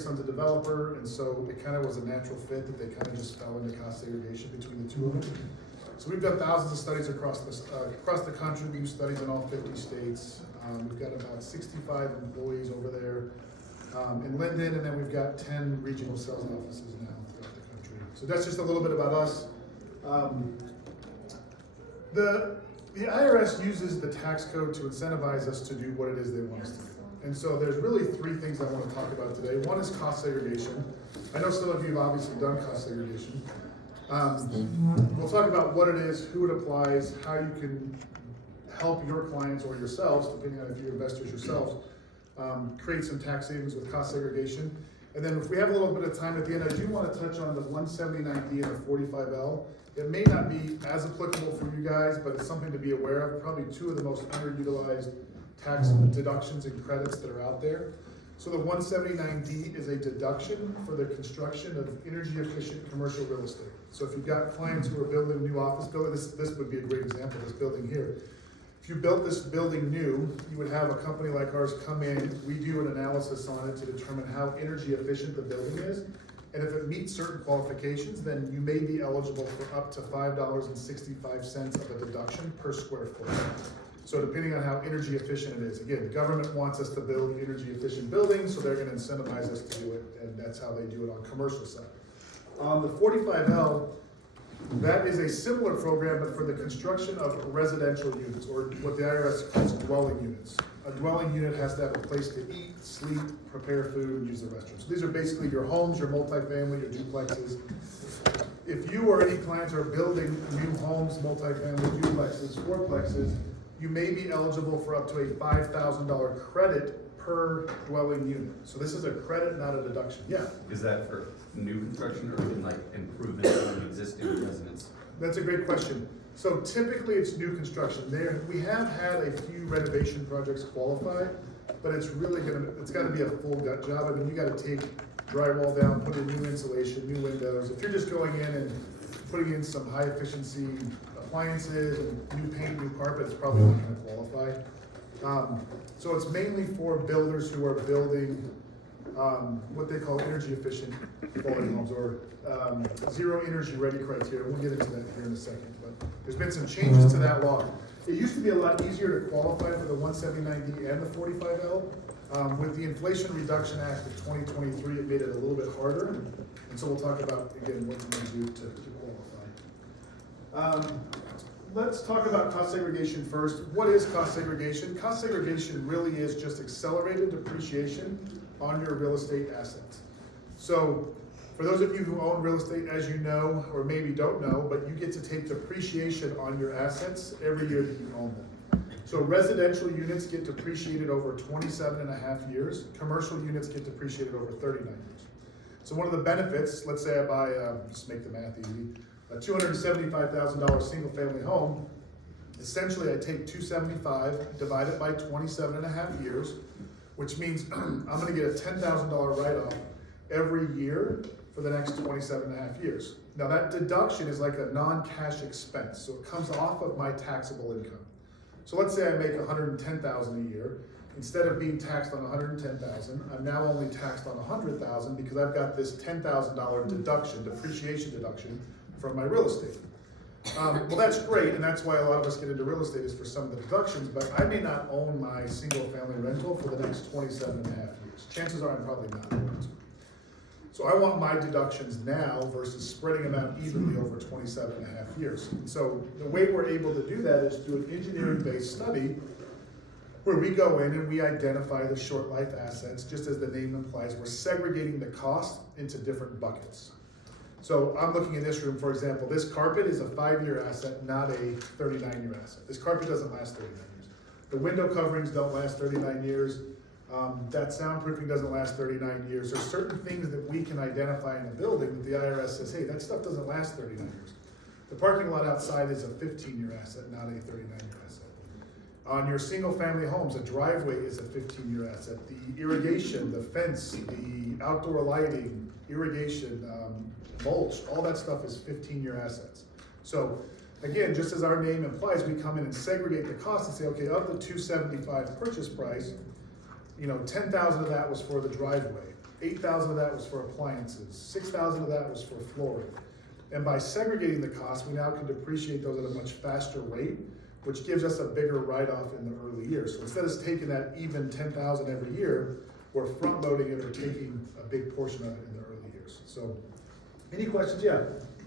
son's a developer, and so it kind of was a natural fit that they kind of just fell into cost segregation between the two of them. So we've done thousands of studies across the country. We do studies in all 50 states. We've got about 65 employees over there in Linden, and then we've got 10 regional sales offices now throughout the country. So that's just a little bit about us. The IRS uses the tax code to incentivize us to do what it is they want us to do. And so there's really three things I want to talk about today. One is cost segregation. I know some of you have obviously done cost segregation. We'll talk about what it is, who it applies, how you can help your clients or yourselves, depending on if you're investors yourselves, create some tax savings with cost segregation. And then if we have a little bit of time at the end, I do want to touch on the 179D and the 45L. It may not be as applicable for you guys, but it's something to be aware of. Probably two of the most underutilized tax deductions and credits that are out there. So the 179D is a deduction for the construction of energy efficient commercial real estate. So if you've got clients who are building new office buildings, this would be a great example, this building here. If you built this building new, you would have a company like ours come in, we do an analysis on it to determine how energy efficient the building is. And if it meets certain qualifications, then you may be eligible for up to $5.65 of a deduction per square foot. So depending on how energy efficient it is. Again, the government wants us to build energy efficient buildings, so they're going to incentivize us to do it, and that's how they do it on commercial side. On the 45L, that is a similar program, but for the construction of residential units, or what the IRS calls dwelling units. A dwelling unit has to have a place to eat, sleep, prepare food, and use the restroom. So these are basically your homes, your multifamily, your duplexes. If you or any clients are building new homes, multifamily, duplexes, fourplexes, you may be eligible for up to a $5,000 credit per dwelling unit. So this is a credit, not a deduction. Yeah? Is that for new construction or in like improvements on existing residents? That's a great question. So typically it's new construction. We have had a few renovation projects qualify, but it's really it's gotta be a full gut job. I mean, you gotta take drywall down, put in new insulation, new windows. If you're just going in and putting in some high efficiency appliances and new paint, new carpet, it's probably not gonna qualify. So it's mainly for builders who are building what they call energy efficient quality homes, or zero energy ready criteria. We'll get into that here in a second, but there's been some changes to that law. It used to be a lot easier to qualify for the 179D and the 45L. With the Inflation Reduction Act of 2023, it made it a little bit harder. And so we'll talk about, again, what you can do to qualify. Let's talk about cost segregation first. What is cost segregation? Cost segregation really is just accelerated depreciation on your real estate assets. So for those of you who own real estate, as you know, or maybe don't know, but you get to take depreciation on your assets every year that you own them. So residential units get depreciated over 27 and a half years. Commercial units get depreciated over 39 years. So one of the benefits, let's say I buy, just make the math easy, a $275,000 single family home, essentially I take $275, divide it by 27 and a half years, which means I'm gonna get a $10,000 write-off every year for the next 27 and a half years. Now that deduction is like a non-cash expense, so it comes off of my taxable income. So let's say I make $110,000 a year. Instead of being taxed on $110,000, I'm now only taxed on $100,000 because I've got this $10,000 deduction, depreciation deduction from my real estate. Well, that's great, and that's why a lot of us get into real estate is for some of the deductions, but I may not own my single family rental for the next 27 and a half years. Chances are I'm probably not going to. So I want my deductions now versus spreading them out evenly over 27 and a half years. So the way we're able to do that is through an engineering-based study where we go in and we identify the short life assets. Just as the name implies, we're segregating the cost into different buckets. So I'm looking in this room, for example, this carpet is a 5-year asset, not a 39-year asset. This carpet doesn't last 39 years. The window coverings don't last 39 years. That soundproofing doesn't last 39 years. There's certain things that we can identify in a building that the IRS says, hey, that stuff doesn't last 39 years. The parking lot outside is a 15-year asset, not a 39-year asset. On your single family homes, a driveway is a 15-year asset. The irrigation, the fence, the outdoor lighting, irrigation, mulch, all that stuff is 15-year assets. So again, just as our name implies, we come in and segregate the cost and say, okay, of the $275 purchase price, $10,000 of that was for the driveway. 8,000 of that was for appliances, 6,000 of that was for flooring. And by segregating the costs, we now can depreciate those at a much faster rate, which gives us a bigger write-off in the early years. So instead of taking that even 10,000 every year, we're front-loading it or taking a big portion of it in the early years. So, any questions? Yeah.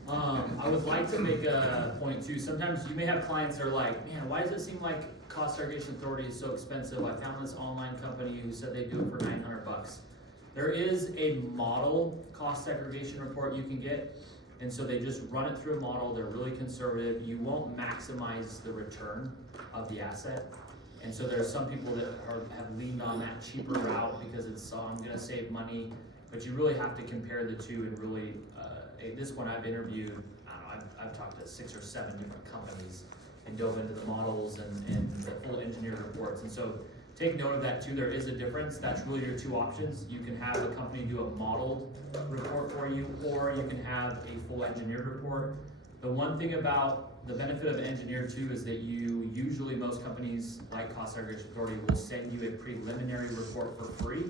I would like to make a point too. Sometimes you may have clients that are like, man, why does it seem like cost segregation authority is so expensive? I found this online company who said they do it for $900. There is a model cost segregation report you can get. And so they just run it through a model. They're really conservative. You won't maximize the return of the asset. And so there's some people that have leaned on that cheaper route because it's, oh, I'm gonna save money. But you really have to compare the two and really, this one I've interviewed, I don't know, I've talked to 6 or 7 different companies and dove into the models and the full engineered reports. And so take note of that too. There is a difference. That's really your 2 options. You can have a company do a modeled report for you, or you can have a full engineered report. The one thing about the benefit of engineered too is that you usually, most companies like Cost Segregation Authority will send you a preliminary report for free.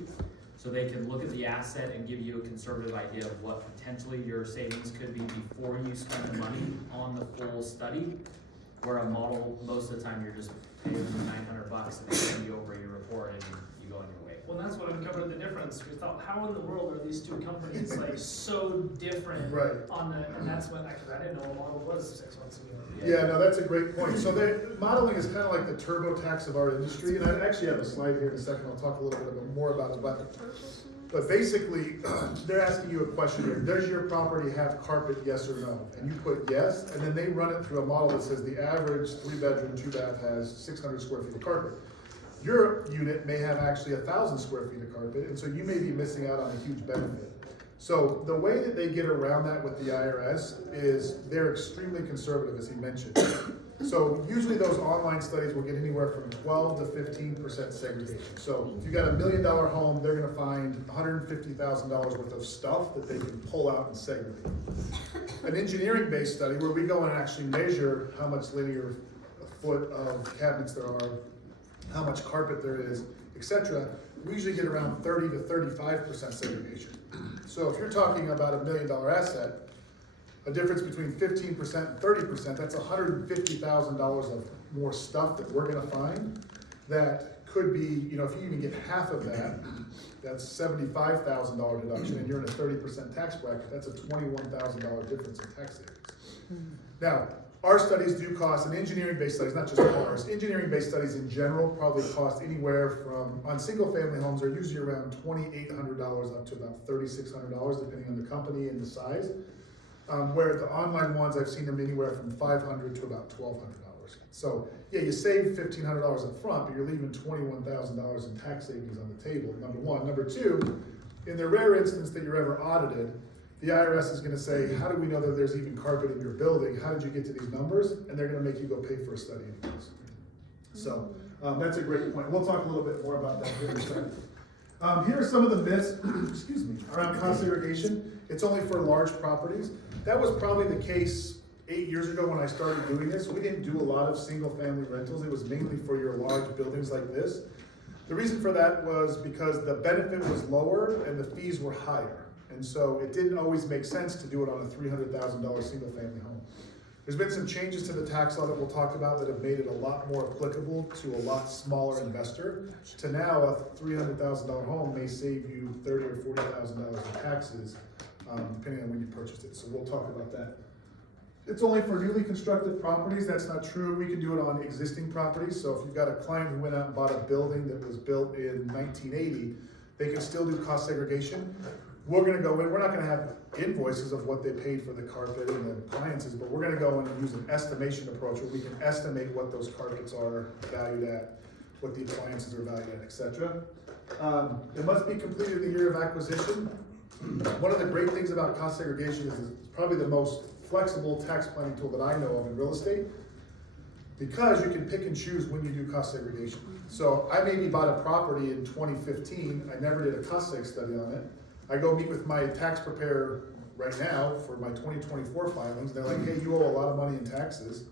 So they can look at the asset and give you a conservative idea of what potentially your savings could be before you spend the money on the full study. Where a model, most of the time you're just paying them $900 and they send you over your report and you go on your way. Well, that's what uncovered the difference. We thought, how in the world are these 2 companies like so different? Right. On the, and that's when, because I didn't know a model was 6 months ago. Yeah, no, that's a great point. So modeling is kind of like the TurboTax of our industry, and I actually have a slide here in a second. I'll talk a little bit more about it. But basically, they're asking you a question here. Does your property have carpet, yes or no? And you put yes, and then they run it through a model that says the average 3-bedroom, 2-bath has 600 square feet of carpet. Your unit may have actually 1,000 square feet of carpet, and so you may be missing out on a huge benefit. So the way that they get around that with the IRS is they're extremely conservative, as he mentioned. So usually those online studies will get anywhere from 12 to 15% segregation. So if you got $1 million home, they're gonna find $150,000 worth of stuff that they can pull out and segregate. An engineering-based study where we go and actually measure how much linear foot of cabinets there are, how much carpet there is, etc., we usually get around 30 to 35% segregation. So if you're talking about $1 million asset, a difference between 15% and 30%, that's $150,000 of more stuff that we're gonna find that could be, you know, if you even get half of that, that's $75,000 deduction, and you're in a 30% tax bracket, that's a $21,000 difference in tax savings. Now, our studies do cost, and engineering-based studies, not just ours, engineering-based studies in general probably cost anywhere from, on single-family homes, are usually around $2,800 up to about $3,600, depending on the company and the size. Where the online ones, I've seen them anywhere from $500 to about $1,200. So, yeah, you save $1,500 up front, but you're leaving $21,000 in tax savings on the table, number one. Number two, in the rare instance that you're ever audited, the IRS is gonna say, how do we know that there's even carpet in your building? How did you get to these numbers? And they're gonna make you go pay for a study anyways. So, that's a great point. We'll talk a little bit more about that here in a second. Here are some of the myths, excuse me, around cost segregation. It's only for large properties. That was probably the case 8 years ago when I started doing this. We didn't do a lot of single-family rentals. It was mainly for your large buildings like this. The reason for that was because the benefit was lower and the fees were higher. And so it didn't always make sense to do it on a $300,000 single-family home. There's been some changes to the tax law that we'll talk about that have made it a lot more applicable to a lot smaller investor. To now, a $300,000 home may save you $30,000 or $40,000 in taxes, depending on when you purchased it. So we'll talk about that. It's only for newly constructed properties. That's not true. We can do it on existing properties. So if you've got a client who went out and bought a building that was built in 1980, they can still do cost segregation. We're gonna go in, we're not gonna have invoices of what they paid for the carpet and the appliances, but we're gonna go in and use an estimation approach where we can estimate what those carpets are valued at, what the appliances are valued at, etc. It must be completed the year of acquisition. One of the great things about cost segregation is it's probably the most flexible tax planning tool that I know of in real estate, because you can pick and choose when you do cost segregation. So I maybe bought a property in 2015, I never did a cost seg study on it. I go meet with my tax preparer right now for my 2024 filings. They're like, hey, you owe a lot of money in taxes.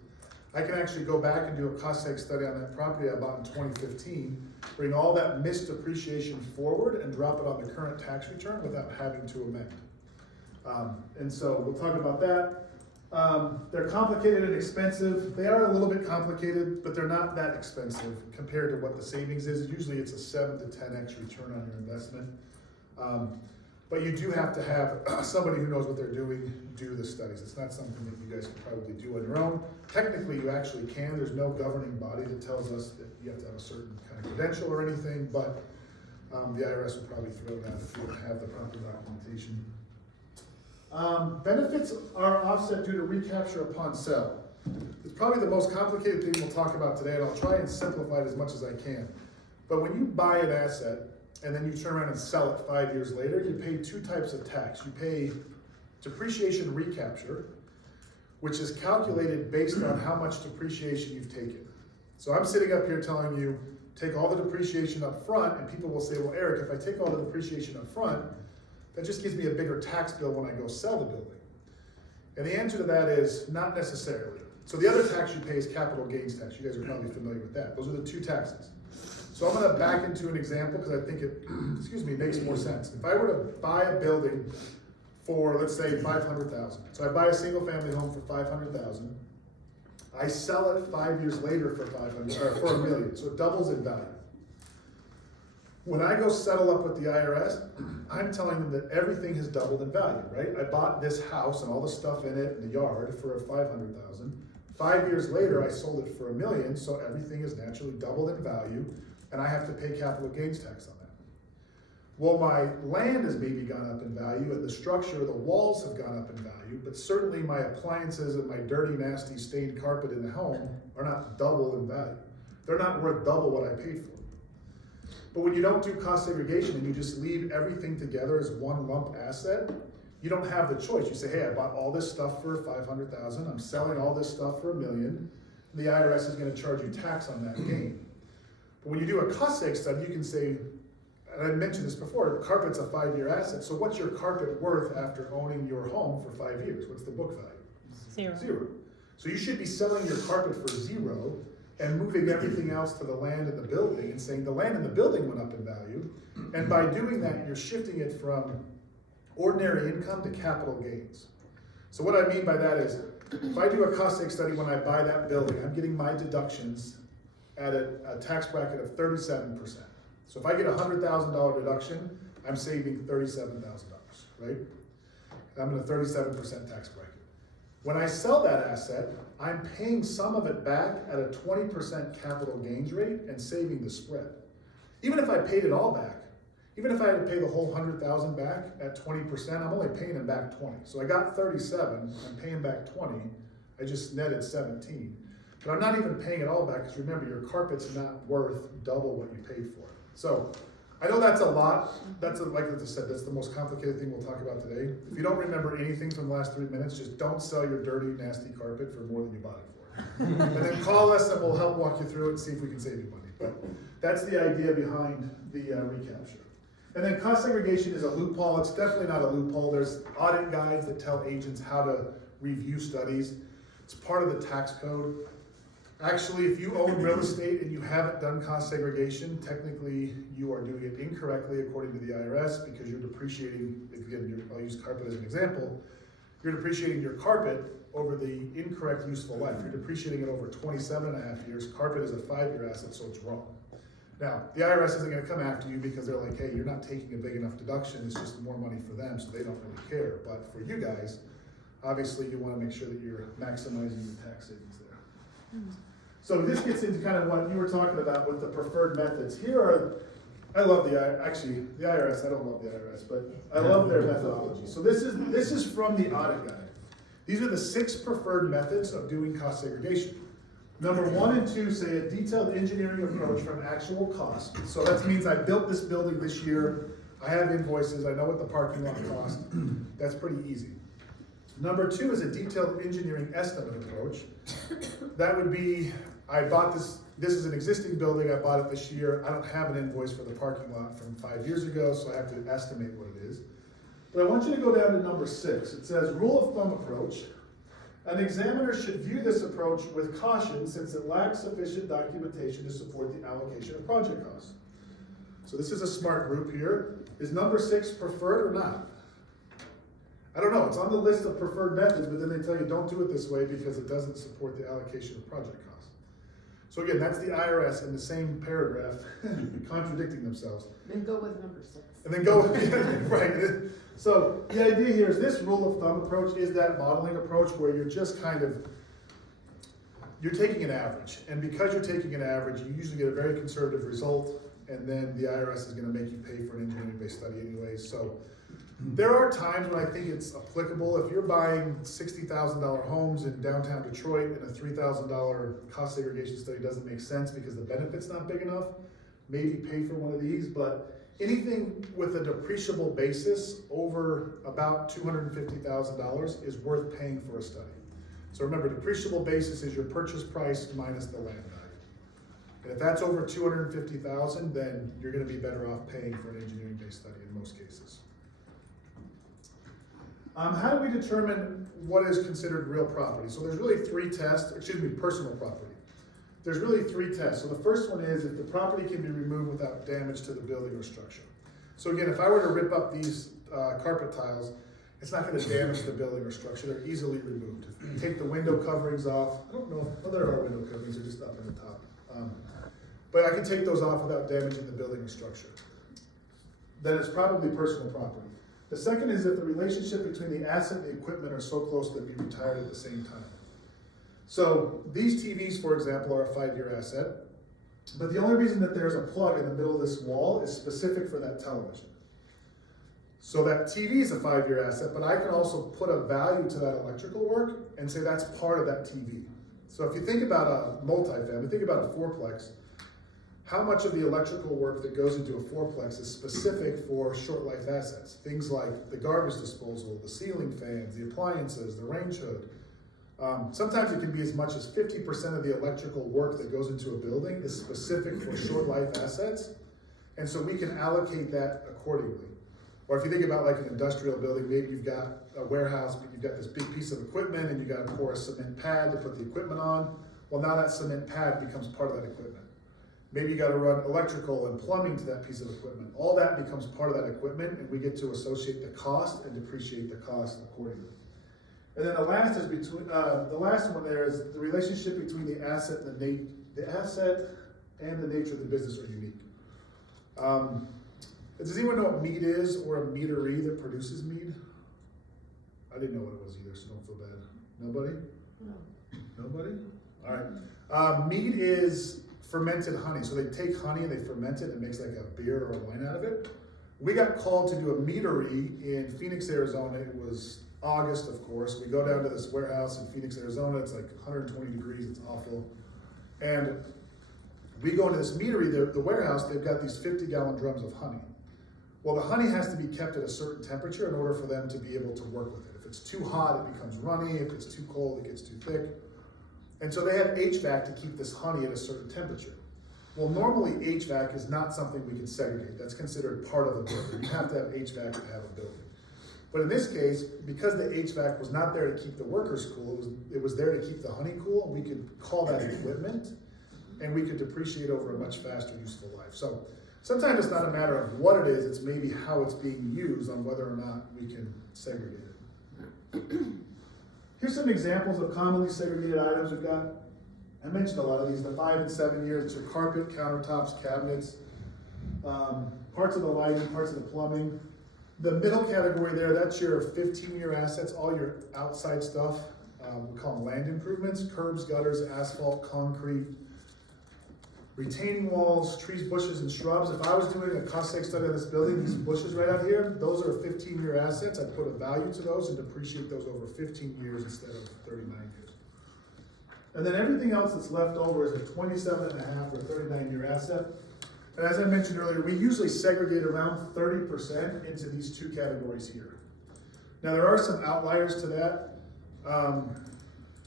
I can actually go back and do a cost seg study on that property I bought in 2015, bring all that missed depreciation forward and drop it on the current tax return without having to amend. And so we'll talk about that. They're complicated and expensive. They are a little bit complicated, but they're not that expensive compared to what the savings is. Usually it's a 7 to 10x return on your investment. But you do have to have somebody who knows what they're doing do the studies. It's not something that you guys can probably do on your own. Technically, you actually can. There's no governing body that tells us that you have to have a certain kind of credential or anything, but the IRS will probably throw it out if you don't have the proper documentation. Benefits are offset due to recapture upon sale. It's probably the most complicated thing we'll talk about today, and I'll try and simplify it as much as I can. But when you buy an asset, and then you turn around and sell it 5 years later, you pay two types of tax. You pay depreciation recapture, which is calculated based on how much depreciation you've taken. So I'm sitting up here telling you, take all the depreciation up front, and people will say, well, Eric, if I take all the depreciation up front, that just gives me a bigger tax bill when I go sell the building. And the answer to that is not necessarily. So the other tax you pay is capital gains tax. You guys are probably familiar with that. Those are the two taxes. So I'm gonna back into an example because I think it, makes more sense. If I were to buy a building for, let's say, $500,000. So I buy a single family home for $500,000. I sell it 5 years later for $1 million. So it doubles in value. When I go settle up with the IRS, I'm telling them that everything has doubled in value, right? I bought this house and all the stuff in it, in the yard, for $500,000. 5 years later, I sold it for $1 million, so everything is naturally doubled in value, and I have to pay capital gains tax on that. Well, my land has maybe gone up in value, and the structure, the walls have gone up in value, but certainly my appliances and my dirty, nasty, stained carpet in the home are not double in value. They're not worth double what I paid for. But when you don't do cost segregation and you just leave everything together as one lump asset, you don't have the choice. You say, hey, I bought all this stuff for $500,000, I'm selling all this stuff for $1 million, the IRS is gonna charge you tax on that gain. But when you do a cost seg study, you can say, and I mentioned this before, carpet's a 5-year asset, so what's your carpet worth after owning your home for 5 years? What's the book value? Zero. So you should be selling your carpet for $0 and moving everything else to the land and the building and saying the land and the building went up in value. And by doing that, you're shifting it from ordinary income to capital gains. So what I mean by that is, if I do a cost seg study when I buy that building, I'm getting my deductions at a tax bracket of 37%. So if I get a $100,000 deduction, I'm saving $37,000, right? And I'm in a 37% tax bracket. When I sell that asset, I'm paying some of it back at a 20% capital gains rate and saving the spread. Even if I paid it all back, even if I had to pay the whole $100,000 back at 20%, I'm only paying them back 20. So I got 37, I'm paying back 20, I just netted 17. But I'm not even paying it all back, because remember, your carpet's not worth double what you paid for it. So I know that's a lot. Like I said, that's the most complicated thing we'll talk about today. If you don't remember anything from the last 3 minutes, just don't sell your dirty, nasty carpet for more than you bought it for. And then call us and we'll help walk you through it and see if we can save you money. But that's the idea behind the recapture. And then cost segregation is a loophole. It's definitely not a loophole. There's audit guides that tell agents how to review studies. It's part of the tax code. Actually, if you own real estate and you haven't done cost segregation, technically you are doing it incorrectly according to the IRS, because you're depreciating, again, I'll use carpet as an example, you're depreciating your carpet over the incorrect useful life. You're depreciating it over 27.5 years. Carpet is a 5-year asset, so it's wrong. Now, the IRS isn't gonna come after you because they're like, hey, you're not taking a big enough deduction, it's just more money for them, so they don't really care. But for you guys, obviously you wanna make sure that you're maximizing your tax savings there. So this gets into kind of what you were talking about with the preferred methods. Here are, I love the IRS, I don't love the IRS, but I love their methodology. So this is from the audit guide. These are the 6 preferred methods of doing cost segregation. Number 1 and 2 say a detailed engineering approach from actual cost. So that means I built this building this year, I have invoices, I know what the parking lot cost. That's pretty easy. Number 2 is a detailed engineering estimate approach. That would be, I bought this is an existing building, I bought it this year, I don't have an invoice for the parking lot from 5 years ago, so I have to estimate what it is. But I want you to go down to number 6. It says rule of thumb approach. An examiner should view this approach with caution since it lacks sufficient documentation to support the allocation of project costs. So this is a smart group here. Is number 6 preferred or not? I don't know, it's on the list of preferred methods, but then they tell you don't do it this way because it doesn't support the allocation of project costs. So again, that's the IRS in the same paragraph contradicting themselves. Then go with number 6. And then go, right. So the idea here is this rule of thumb approach is that modeling approach where you're just kind of, you're taking an average. And because you're taking an average, you usually get a very conservative result, and then the IRS is gonna make you pay for an engineering-based study anyway. So there are times when I think it's applicable. If you're buying $60,000 homes in downtown Detroit and a $3,000 cost segregation study doesn't make sense because the benefit's not big enough, maybe pay for one of these. But anything with a depreciable basis over about $250,000 is worth paying for a study. So remember, depreciable basis is your purchase price minus the land value. And if that's over $250,000, then you're gonna be better off paying for an engineering-based study in most cases. How do we determine what is considered real property? So there's really 3 tests, personal property. There's really 3 tests. So the first one is if the property can be removed without damage to the building or structure. So again, if I were to rip up these carpet tiles, it's not gonna damage the building or structure. They're easily removed. If you take the window coverings off, I don't know, well, there are window coverings, they're just up in the top. But I can take those off without damaging the building or structure. Then it's probably personal property. The second is if the relationship between the asset and the equipment are so close that they be retired at the same time. So these TVs, for example, are a 5-year asset, but the only reason that there's a plug in the middle of this wall is specific for that television. So that TV is a 5-year asset, but I can also put a value to that electrical work and say that's part of that TV. So if you think about a multifamily, think about a 4-plex, how much of the electrical work that goes into a 4-plex is specific for short life assets? Things like the garbage disposal, the ceiling fans, the appliances, the range hood. Sometimes it can be as much as 50% of the electrical work that goes into a building is specific for short life assets. And so we can allocate that accordingly. Or if you think about like an industrial building, maybe you've got a warehouse, but you've got this big piece of equipment and you got to pour a cement pad to put the equipment on. Well, now that cement pad becomes part of that equipment. Maybe you got to run electrical and plumbing to that piece of equipment. All that becomes part of that equipment, and we get to associate the cost and depreciate the cost accordingly. And then the last is the last one there is the relationship between the asset and the asset and the nature of the business are unique. Does anyone know what mead is, or a meadery that produces mead? I didn't know what it was either, so don't feel bad. Nobody? No. Nobody? All right. Mead is fermented honey. So they take honey and they ferment it and it makes like a beer or a wine out of it. We got called to do a meadery in Phoenix, Arizona. It was August, of course. We go down to this warehouse in Phoenix, Arizona. It's like 120 degrees. It's awful. And we go into this meadery, the warehouse, they've got these 50-gallon drums of honey. Well, the honey has to be kept at a certain temperature in order for them to be able to work with it. If it's too hot, it becomes runny. If it's too cold, it gets too thick. And so they had HVAC to keep this honey at a certain temperature. Well, normally HVAC is not something we can segregate. That's considered part of a building. You have to have HVAC to have a building. But in this case, because the HVAC was not there to keep the workers cool, it was there to keep the honey cool, we could call that equipment, and we could depreciate over a much faster useful life. So sometimes it's not a matter of what it is, it's maybe how it's being used on whether or not we can segregate it. Here's some examples of commonly segregated items we've got. I mentioned a lot of these, the 5 and 7 years. It's your carpet, countertops, cabinets, parts of the lighting, parts of the plumbing. The middle category there, that's your 15-year assets, all your outside stuff. We call them land improvements, curbs, gutters, asphalt, concrete, retaining walls, trees, bushes, and shrubs. If I was doing a cost seg study of this building, these bushes right out here, those are 15-year assets. I'd put a value to those and depreciate those over 15 years instead of 39 years. And then everything else that's left over is a 27.5 or 39-year asset. And as I mentioned earlier, we usually segregate around 30% into these 2 categories here. Now there are some outliers to that.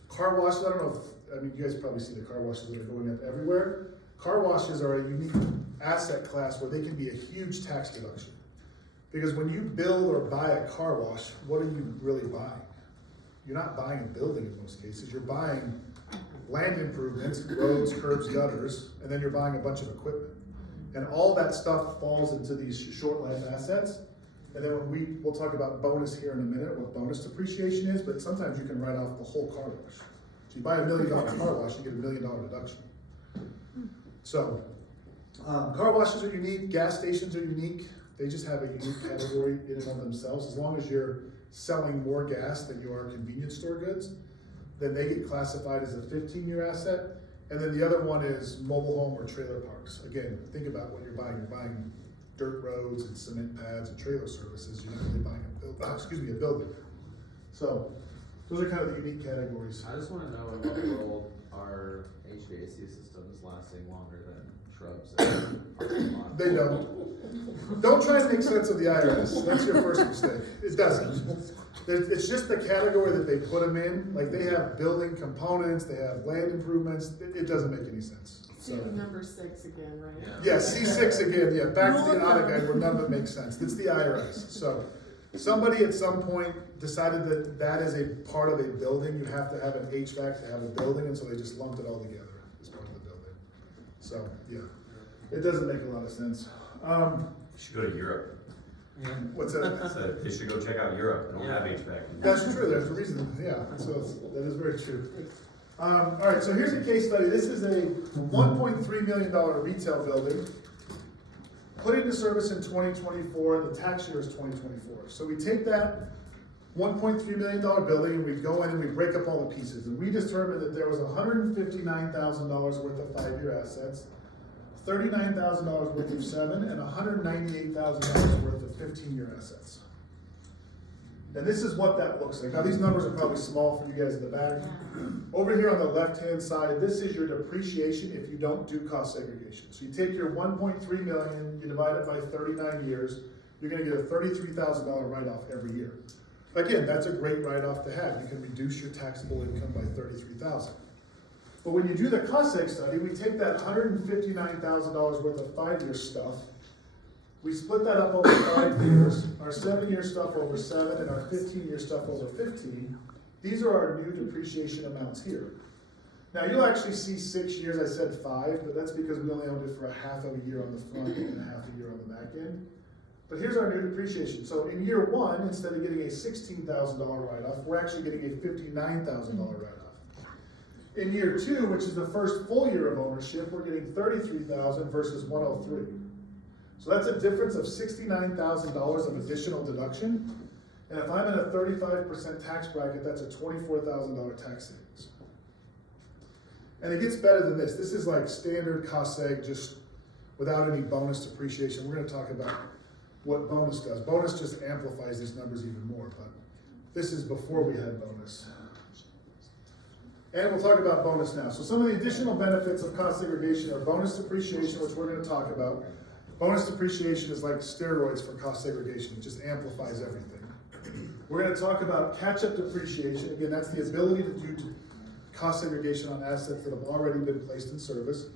Car washes, I don't know if, you guys probably see the car washes that are going up everywhere. Car washes are a unique asset class where they can be a huge tax deduction. Because when you build or buy a car wash, what are you really buying? you're not buying a building in most cases, you're buying land improvements, roads, curbs, gutters, and then you're buying a bunch of equipment. And all that stuff falls into these short life assets. And then we'll talk about bonus here in a minute, what bonus depreciation is, but sometimes you can write off the whole car wash. So you buy $1 million car wash, you get $1 million deduction. So, car washes are unique, gas stations are unique. They just have a unique category in and of themselves. As long as you're selling more gas than you are convenience store goods, then they get classified as a 15-year asset. And then the other one is mobile home or trailer parks. Again, think about what you're buying. You're buying dirt roads and cement pads and trailer services. You're not really buying a building. So those are kind of the unique categories. I just wanna know in what world our HVAC system is lasting longer than shrubs and parking lots. They don't. Don't try to make sense of the IRS. That's your first mistake. It doesn't. It's just the category that they put them in. Like they have building components, they have land improvements. It doesn't make any sense. See number 6 again, right? Yeah, C6 again, yeah, back to the audit guide where none of it makes sense. It's the IRS. So somebody at some point decided that that is a part of a building. You have to have an HVAC to have a building, and so they just lumped it all together as part of the building. So, yeah, it doesn't make a lot of sense. You should go to Europe. What's that? So they should go check out Europe. They don't have HVAC. That's true, there's a reason, yeah, so that is very true. All right, so here's a case study. This is a $1.3 million retail building put into service in 2024, the tax year is 2024. So we take that $1.3 million building and we go in and we break up all the pieces. And we determined that there was $159,000 worth of 5-year assets, $39,000 worth of 7, and $198,000 worth of 15-year assets. And this is what that looks like. Now these numbers are probably small for you guys in the back. Over here on the left-hand side, this is your depreciation if you don't do cost segregation. So you take your 1.3 million, you divide it by 39 years, you're gonna get a $33,000 write-off every year. Again, that's a great write-off to have. You can reduce your taxable income by $33,000. But when you do the cost seg study, we take that $159,000 worth of 5-year stuff, we split that up over 5 years, our 7-year stuff over 7, and our 15-year stuff over 15. These are our new depreciation amounts here. Now you'll actually see 6 years, I said 5, but that's because we only owned it for a half of a year on the front and a half a year on the back end. But here's our new depreciation. So in year 1, instead of getting a $16,000 write-off, we're actually getting a $59,000 write-off. In year 2, which is the first full year of ownership, we're getting $33,000 versus $103,000. So that's a difference of $69,000 of additional deduction. And if I'm in a 35% tax bracket, that's a $24,000 tax savings. And it gets better than this. This is like standard cost seg, just without any bonus depreciation. We're gonna talk about what bonus does. Bonus just amplifies these numbers even more, but this is before we had bonus. And we'll talk about bonus now. So some of the additional benefits of cost segregation are bonus depreciation, which we're gonna talk about. Bonus depreciation is like steroids for cost segregation. It just amplifies everything. We're gonna talk about catch-up depreciation. Again, that's the ability to do cost segregation on assets that have already been placed in service.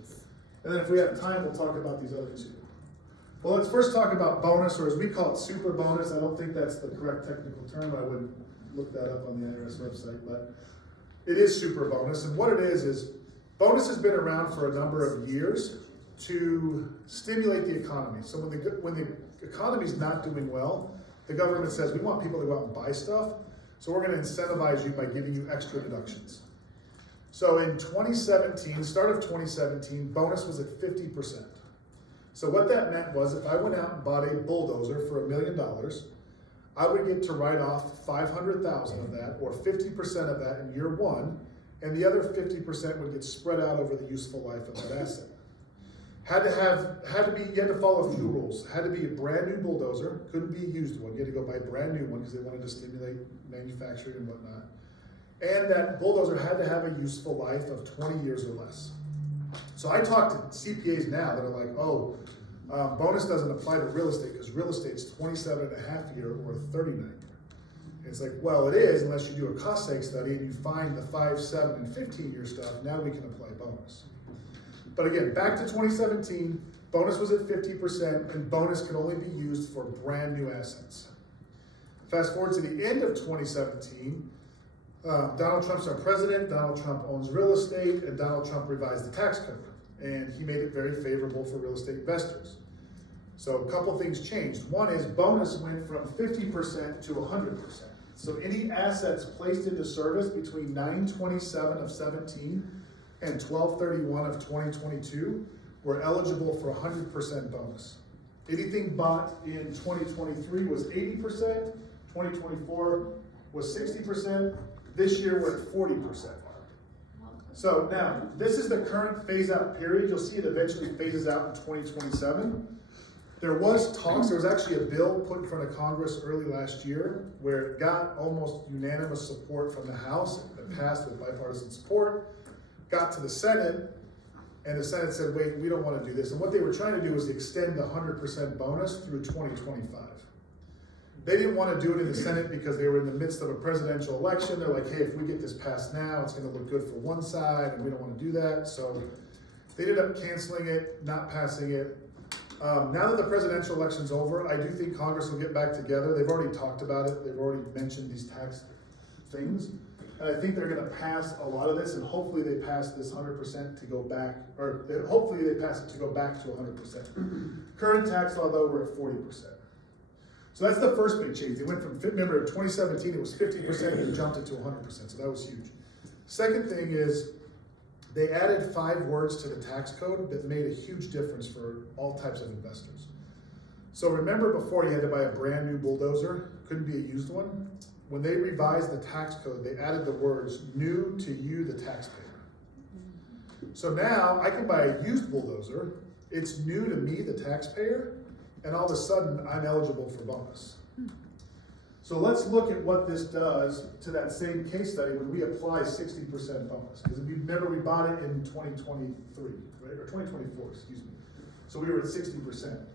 And then if we have time, we'll talk about these other two. Well, let's first talk about bonus, or as we call it, super bonus. I don't think that's the correct technical term. I wouldn't look that up on the IRS website, but it is super bonus. And what it is bonus has been around for a number of years to stimulate the economy. So when the economy's not doing well, the government says, we want people to go out and buy stuff, so we're gonna incentivize you by giving you extra deductions. So in 2017, start of 2017, bonus was at 50%. So what that meant was if I went out and bought a bulldozer for $1 million, I would get to write off 500,000 of that, or 50% of that in year 1, and the other 50% would get spread out over the useful life of that asset. You had to follow a few rules. Had to be a brand new bulldozer, couldn't be a used one. You had to go buy a brand new one because they wanted to stimulate manufacturing and whatnot. And that bulldozer had to have a useful life of 20 years or less. So I talk to CPAs now that are like, bonus doesn't apply to real estate because real estate's 27.5 year or 39 year. It's like, well, it is unless you do a cost seg study and you find the 5, 7, and 15 year stuff, now we can apply bonus. But again, back to 2017, bonus was at 50% and bonus can only be used for brand new assets. Fast forward to the end of 2017, Donald Trump's our president, Donald Trump owns real estate, and Donald Trump revised the tax code. And he made it very favorable for real estate investors. So a couple things changed. One is bonus went from 50% to 100%. So any assets placed into service between 9/27 of 17 and 12/31 of 2022 were eligible for 100% bonus. Anything bought in 2023 was 80%, 2024 was 60%, this year we're at 40%. So now, this is the current phase out period. You'll see it eventually phases out in 2027. There was talks, there was actually a bill put in front of Congress early last year where it got almost unanimous support from the House. It passed with bipartisan support, got to the Senate, and the Senate said, wait, we don't want to do this. And what they were trying to do was extend the 100% bonus through 2025. They didn't want to do it in the Senate because they were in the midst of a presidential election. They're like, hey, if we get this passed now, it's going to look good for one side, and we don't want to do that. So they ended up canceling it, not passing it. Now that the presidential election's over, I do think Congress will get back together. They've already talked about it. They've already mentioned these tax things. And I think they're gonna pass a lot of this, and hopefully they pass this 100% to go back, or hopefully they pass it to go back to 100%. Current tax law though, we're at 40%. So that's the first big change. They went from, remember in 2017, it was 50%, and they jumped it to 100%, so that was huge. Second thing is, they added 5 words to the tax code that made a huge difference for all types of investors. So remember before you had to buy a brand new bulldozer, couldn't be a used one? When they revised the tax code, they added the words, new to you, the taxpayer. So now I can buy a used bulldozer, it's new to me, the taxpayer, and all of a sudden I'm eligible for bonus. So let's look at what this does to that same case study when we apply 60% bonus. Because remember, we bought it in 2023, right? Or 2024, excuse me. So we were at 60%.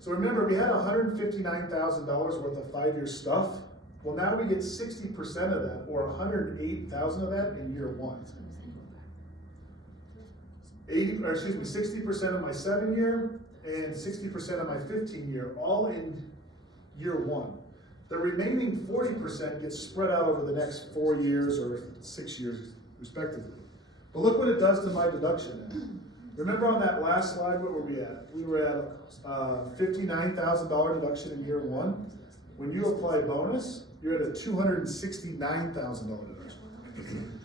So remember, we had $159,000 worth of 5-year stuff. Well, now we get 60% of that, or $108,000 of that in year 1. 60% of my 7-year and 60% of my 15-year, all in year 1. The remaining 40% gets spread out over the next 4 years or 6 years, respectively. But look what it does to my deduction now. Remember on that last slide, what were we at? We were at $59,000 deduction in year 1. When you apply bonus, you're at a $269,000 deduction.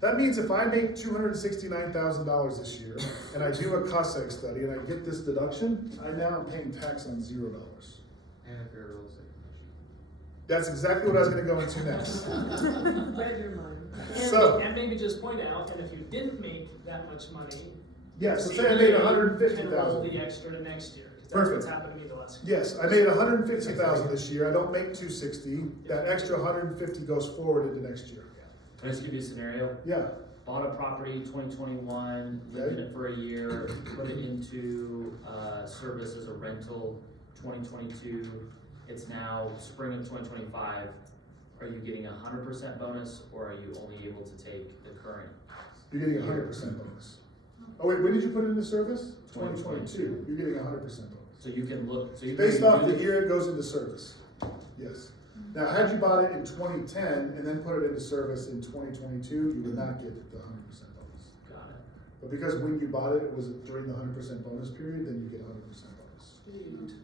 That means if I make $269,000 this year, and I do a cost seg study, and I get this deduction, I now am paying tax on $0. And if you're a real estate commission. That's exactly what I was gonna go into next. Read your mind. So- And maybe just point out, and if you didn't make that much money. Yes, let's say I made Can roll $150,000. the extra to next year, 'cause that's Perfect. what's happened to me the last. Yes, I made $150,000 this year, I don't make $260, that extra $150 goes forward into next year. Can I just give you a scenario? Yeah, Bought a property 2021, lived in it for a year, put it into service as a rental 2022. It's now spring of 2025. Are you getting 100% bonus, or are you only able to take the current? you're getting 100% bonus. Oh wait, when did you put it into service? 2022, you're getting 100% bonus. So you can look, so you can. Based off do the year it goes into service, yes. Now, had you bought it in 2010 and then put it into service in 2022, you would not get the 100% bonus. Got it. But because when you bought it, it was during the 100% bonus period, then you get 100% bonus.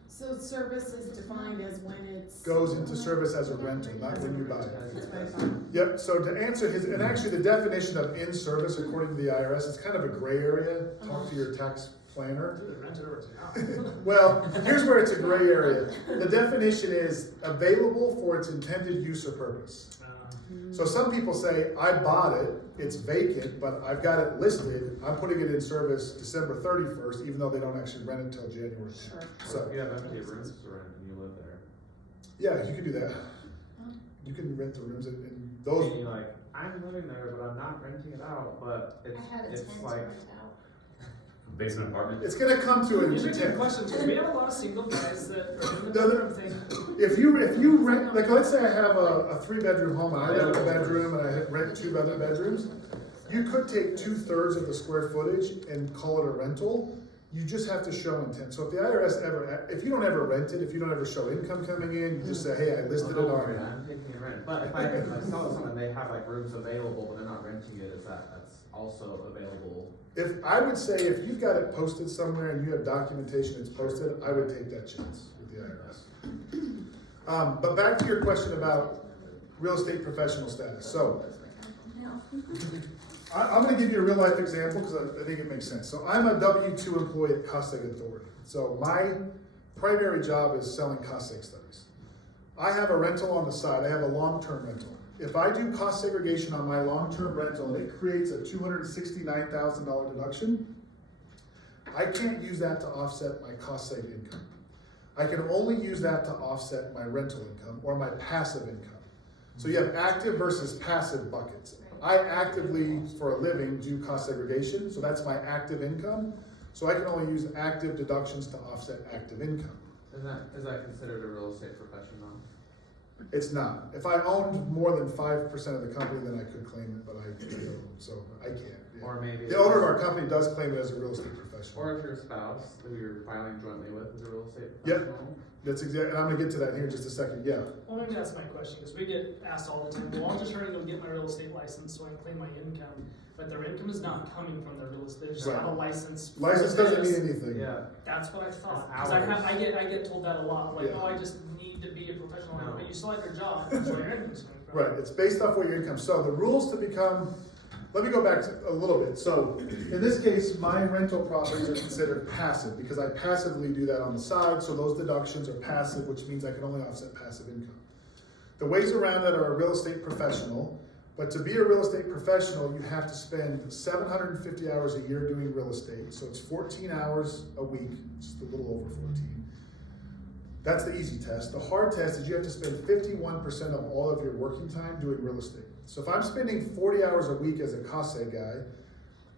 So service is defined as when it's. Goes into service as a rental, not when you buy it. That's what I thought. Yep, so to answer his, and actually the definition of in service according to the IRS, it's kind of a gray area. Talk to your tax planner. Either rent it or it's out. Well, here's where it's a gray area. The definition is available for its intended use or purpose. So some people say, I bought it, it's vacant, but I've got it listed, I'm putting it in service December 31st, even though they don't actually rent it until January. Sure. So, If you have empty rooms to rent and you live there. yeah, you can do that. You can rent the rooms and those, Meaning like, I'm living there, but I'm not renting it out, but it's like. Basement apartment? it's gonna come to an These are good intent. questions, because we have a lot of single guys that are in the No, bedroom thing. If you rent, like let's say I have a 3-bedroom home and I live in a bedroom and I rent 2 other bedrooms, you could take 2/3 of the square footage and call it a rental, you just have to show intent. So if the IRS if you don't ever rent it, if you don't ever show income coming in, you just say, hey, I listed it Don't worry, on. I'm taking it rent, but if I sell it to someone, they have like rooms available, but they're not renting it, that's also available? If, I would say if you've got it posted somewhere and you have documentation it's posted, I would take that chance with the IRS. But back to your question about real estate professional status. So, I'm gonna give you a real life example because I think it makes sense. So I'm a W-2 employee at Cost Seg Authority. So my primary job is selling cost seg studies. I have a rental on the side, I have a long-term rental. If I do cost segregation on my long-term rental and it creates a $269,000 deduction, I can't use that to offset my cost seg income. I can only use that to offset my rental income or my passive income. So you have active versus passive buckets. I actively, for a living, do cost segregation, so that's my active income. So I can only use active deductions to offset active income. Is that considered a real estate profession though? It's not. If I owned more than 5% of the company, then I could claim it, but I don't, so I can't. Yeah. Or maybe. The owner of our company does claim it as a real estate professional. Or if your spouse, who you're filing jointly with, is a real estate Yep. professional? That's exactly, and I'm gonna get to that here in just a second, yeah. Well, maybe that's my question, because we get asked all the time, well, I'm just trying to get my real estate license so I can claim my income, but their income is not coming from their real estate, they just have a license. for License doesn't this. mean anything. Yeah. That's what I thought, It's because I get told that a lot, like, Yeah. oh, I just need to be a professional, No. but you still have your job, that's where your income's coming from. Right, it's based off what your income, so the rules to become, let me go back a little bit. So in this case, my rental properties are considered passive because I passively do that on the side, so those deductions are passive, which means I can only offset passive income. The ways around that are a real estate professional, but to be a real estate professional, you have to spend 750 hours a year doing real estate, so it's 14 hours a week, just a little over 14. That's the easy test. The hard test is you have to spend 51% of all of your working time doing real estate. So if I'm spending 40 hours a week as a cost seg guy,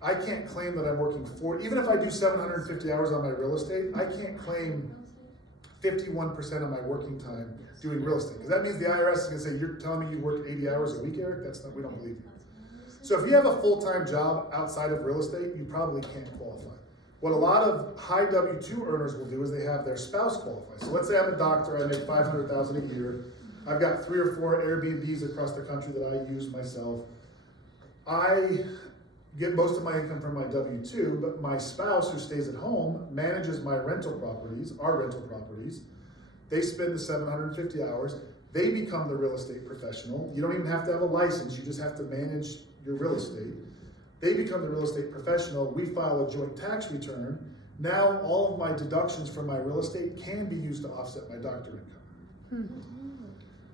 I can't claim that I'm working 40, even if I do 750 hours on my real estate, I can't claim 51% of my working time doing real estate. Because that means the IRS is gonna say, you're telling me you work 80 hours a week, Eric? That's not, we don't believe you. So if you have a full-time job outside of real estate, you probably can't qualify. What a lot of high W-2 earners will do is they have their spouse qualify. So let's say I'm a doctor, I make $500,000 a year. I've got 3 or 4 Airbnbs across the country that I use myself. I get most of my income from my W-2, but my spouse who stays at home manages my rental properties, our rental properties. They spend the 750 hours. They become the real estate professional. You don't even have to have a license, you just have to manage your real estate. They become the real estate professional. We file a joint tax return. Now all of my deductions from my real estate can be used to offset my doctor income.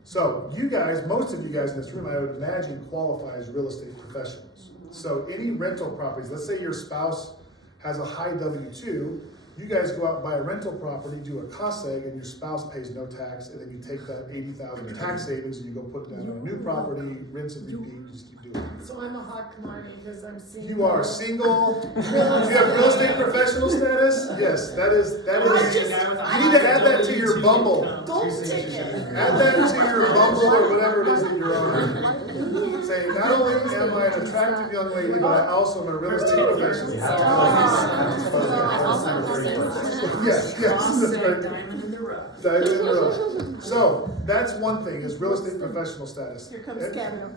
So you guys, most of you guys in this room, I would imagine qualify as real estate professionals. So any rental properties, let's say your spouse has a high W-2, you guys go out and buy a rental property, do a cost seg, and your spouse pays no tax, and then you take that $80,000 in tax savings and you go put it down on a new property, rinse and repeat, you just keep doing it. So I'm a hot commodity because I'm single. You are single, you have real estate professional status? Yes, that is, you need to add that to your Bumble. Gold ticket. Add that to your Bumble or whatever it is that you're on. Say, not only am I an attractive young lady, but I also am a real estate professional. Yes, that's right. Diamond in the rough. Diamond in the rough. So, that's one thing, is real estate professional status. Here comes Kevin.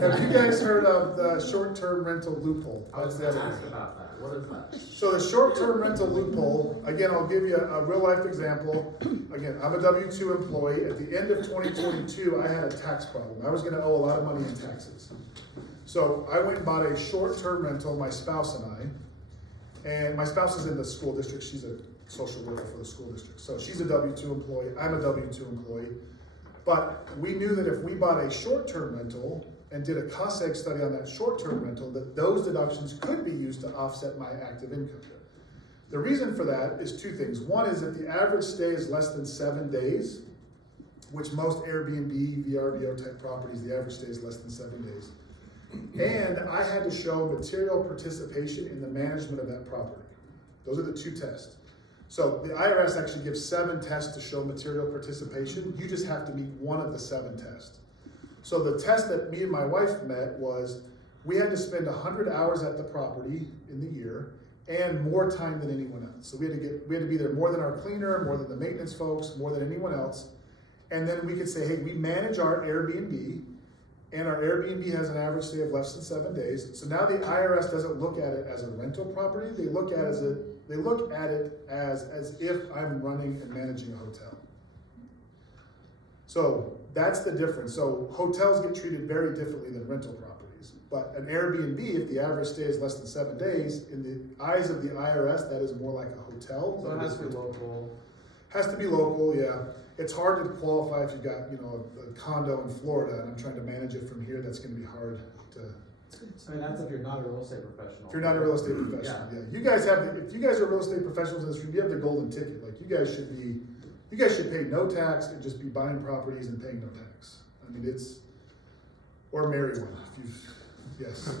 Have you guys heard of the short-term rental loophole? I was That's gonna the other ask about that, what is that? So the short-term rental loophole, again, I'll give you a real-life example. Again, I'm a W-2 employee. At the end of 2022, I had a tax problem. I was gonna owe a lot of money in taxes. So I went and bought a short-term rental, my spouse and I. And my spouse is in the school district. She's a social worker for the school district. So she's a W-2 employee. I'm a W-2 employee. But we knew that if we bought a short-term rental and did a cost seg study on that short-term rental, that those deductions could be used to offset my active income. The reason for that is 2 things. One is that the average stay is less than 7 days, which most Airbnb, VRBO type properties, the average stay is less than 7 days. And I had to show material participation in the management of that property. Those are the 2 tests. So the IRS actually gives 7 tests to show material participation. You just have to meet one of the 7 tests. So the test that me and my wife met was, we had to spend 100 hours at the property in the year, and more time than anyone else. So we had to be there more than our cleaner, more than the maintenance folks, more than anyone else. And then we could say, hey, we manage our Airbnb, and our Airbnb has an average stay of less than 7 days. So now the IRS doesn't look at it as a rental property. They look at it as if I'm running and managing a hotel. So that's the difference. So hotels get treated very differently than rental properties. But an Airbnb, if the average stay is less than 7 days, in the eyes of the IRS, that is more like a hotel. So it has to be local. Has to be local, yeah. It's hard to qualify if you've got, a condo in Florida and I'm trying to manage it from here. That's gonna be hard to, I mean, that's if you're not a real estate professional. if you're not a real estate professional, yeah. You guys if you guys are real estate professionals in this room, you have the golden ticket. Like, you guys should pay no tax and just be buying properties and paying no tax. I mean, or marry one, yes.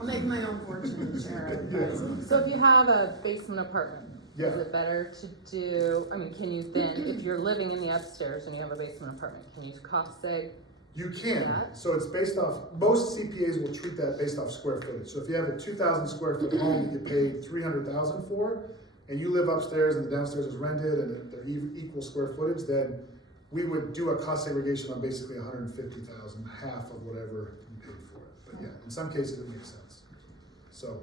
I'll make my own fortune and share it. Yeah. So if you have a basement apartment, Yeah. is it better to do, can you then, if you're living in the upstairs and you have a basement apartment, can you cost seg? You can, Yeah. so it's based off, most CPAs will treat that based off square footage. So if you have a 2,000 square foot home you get paid 300,000 for, and you live upstairs and the downstairs is rented and they're equal square footage, then we would do a cost segregation on basically 150,000, half of whatever you paid for it. But yeah, in some cases it makes sense. So,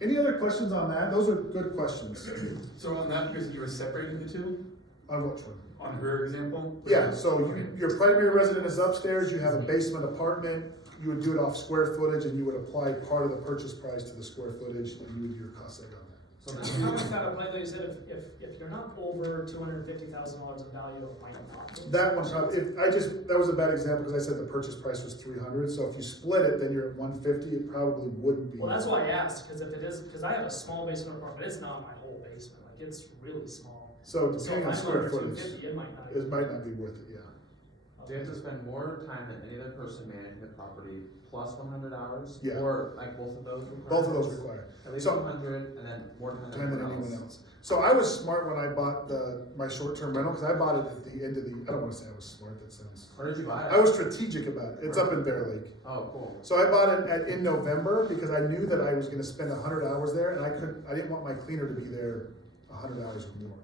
any other questions on that? Those are good questions. So on that, because you were separating the two, On which one? on her example? Yeah, so your primary resident is upstairs, you have a basement apartment, you would do it off square footage and you would apply part of the purchase price to the square footage and you would do your cost seg on that. So How does that apply though? You said if you're not over $250,000 of value, it might not be. That one, that was a bad example because I said the purchase price was 300, so if you split it, then you're at 150, it probably wouldn't be. Well, that's why I asked, because if it is, because I have a small basement apartment, it's not my whole basement, like it's really small. So So depending if on I'm square under footage, 250, it might not. it might not be worth it, yeah. do you have to spend more time than any other person managing the property plus 100 hours? Yeah. Or like both of those required? Both of those required. At least So- 100 and then more time Time than everyone anyone else. So I was smart when I bought my short-term rental, because I bought it at the end of I don't wanna say I was smart, that sounds. Where did you buy it? I was strategic about it, it's up in Bear Lake. Oh, cool. So I bought it in November because I knew that I was gonna spend 100 hours there and I didn't want my cleaner to be there 100 hours or more.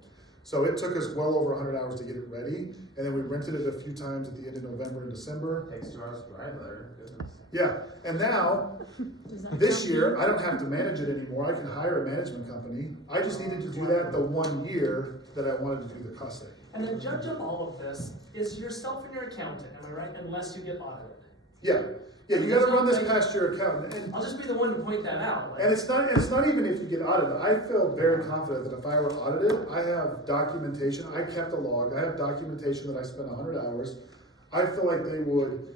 So it took us well over 100 hours to get it ready, and then we rented it a few times at the end of November and December. Takes 2 hours to drive there, goodness. Yeah, and now, this year, I don't have to manage it anymore, I can hire a management company. I just needed to do that the 1 year that I wanted to do the cost saving. And the judge of all of this is yourself and your accountant, am I right? Unless you get audited. Yeah, you gotta run this past your accountant, and I'll just be the one to point that out. like- And it's not even if you get audited. I feel very confident that if I were audited, I have documentation, I kept a log, I have documentation that I spent 100 hours. I feel like they would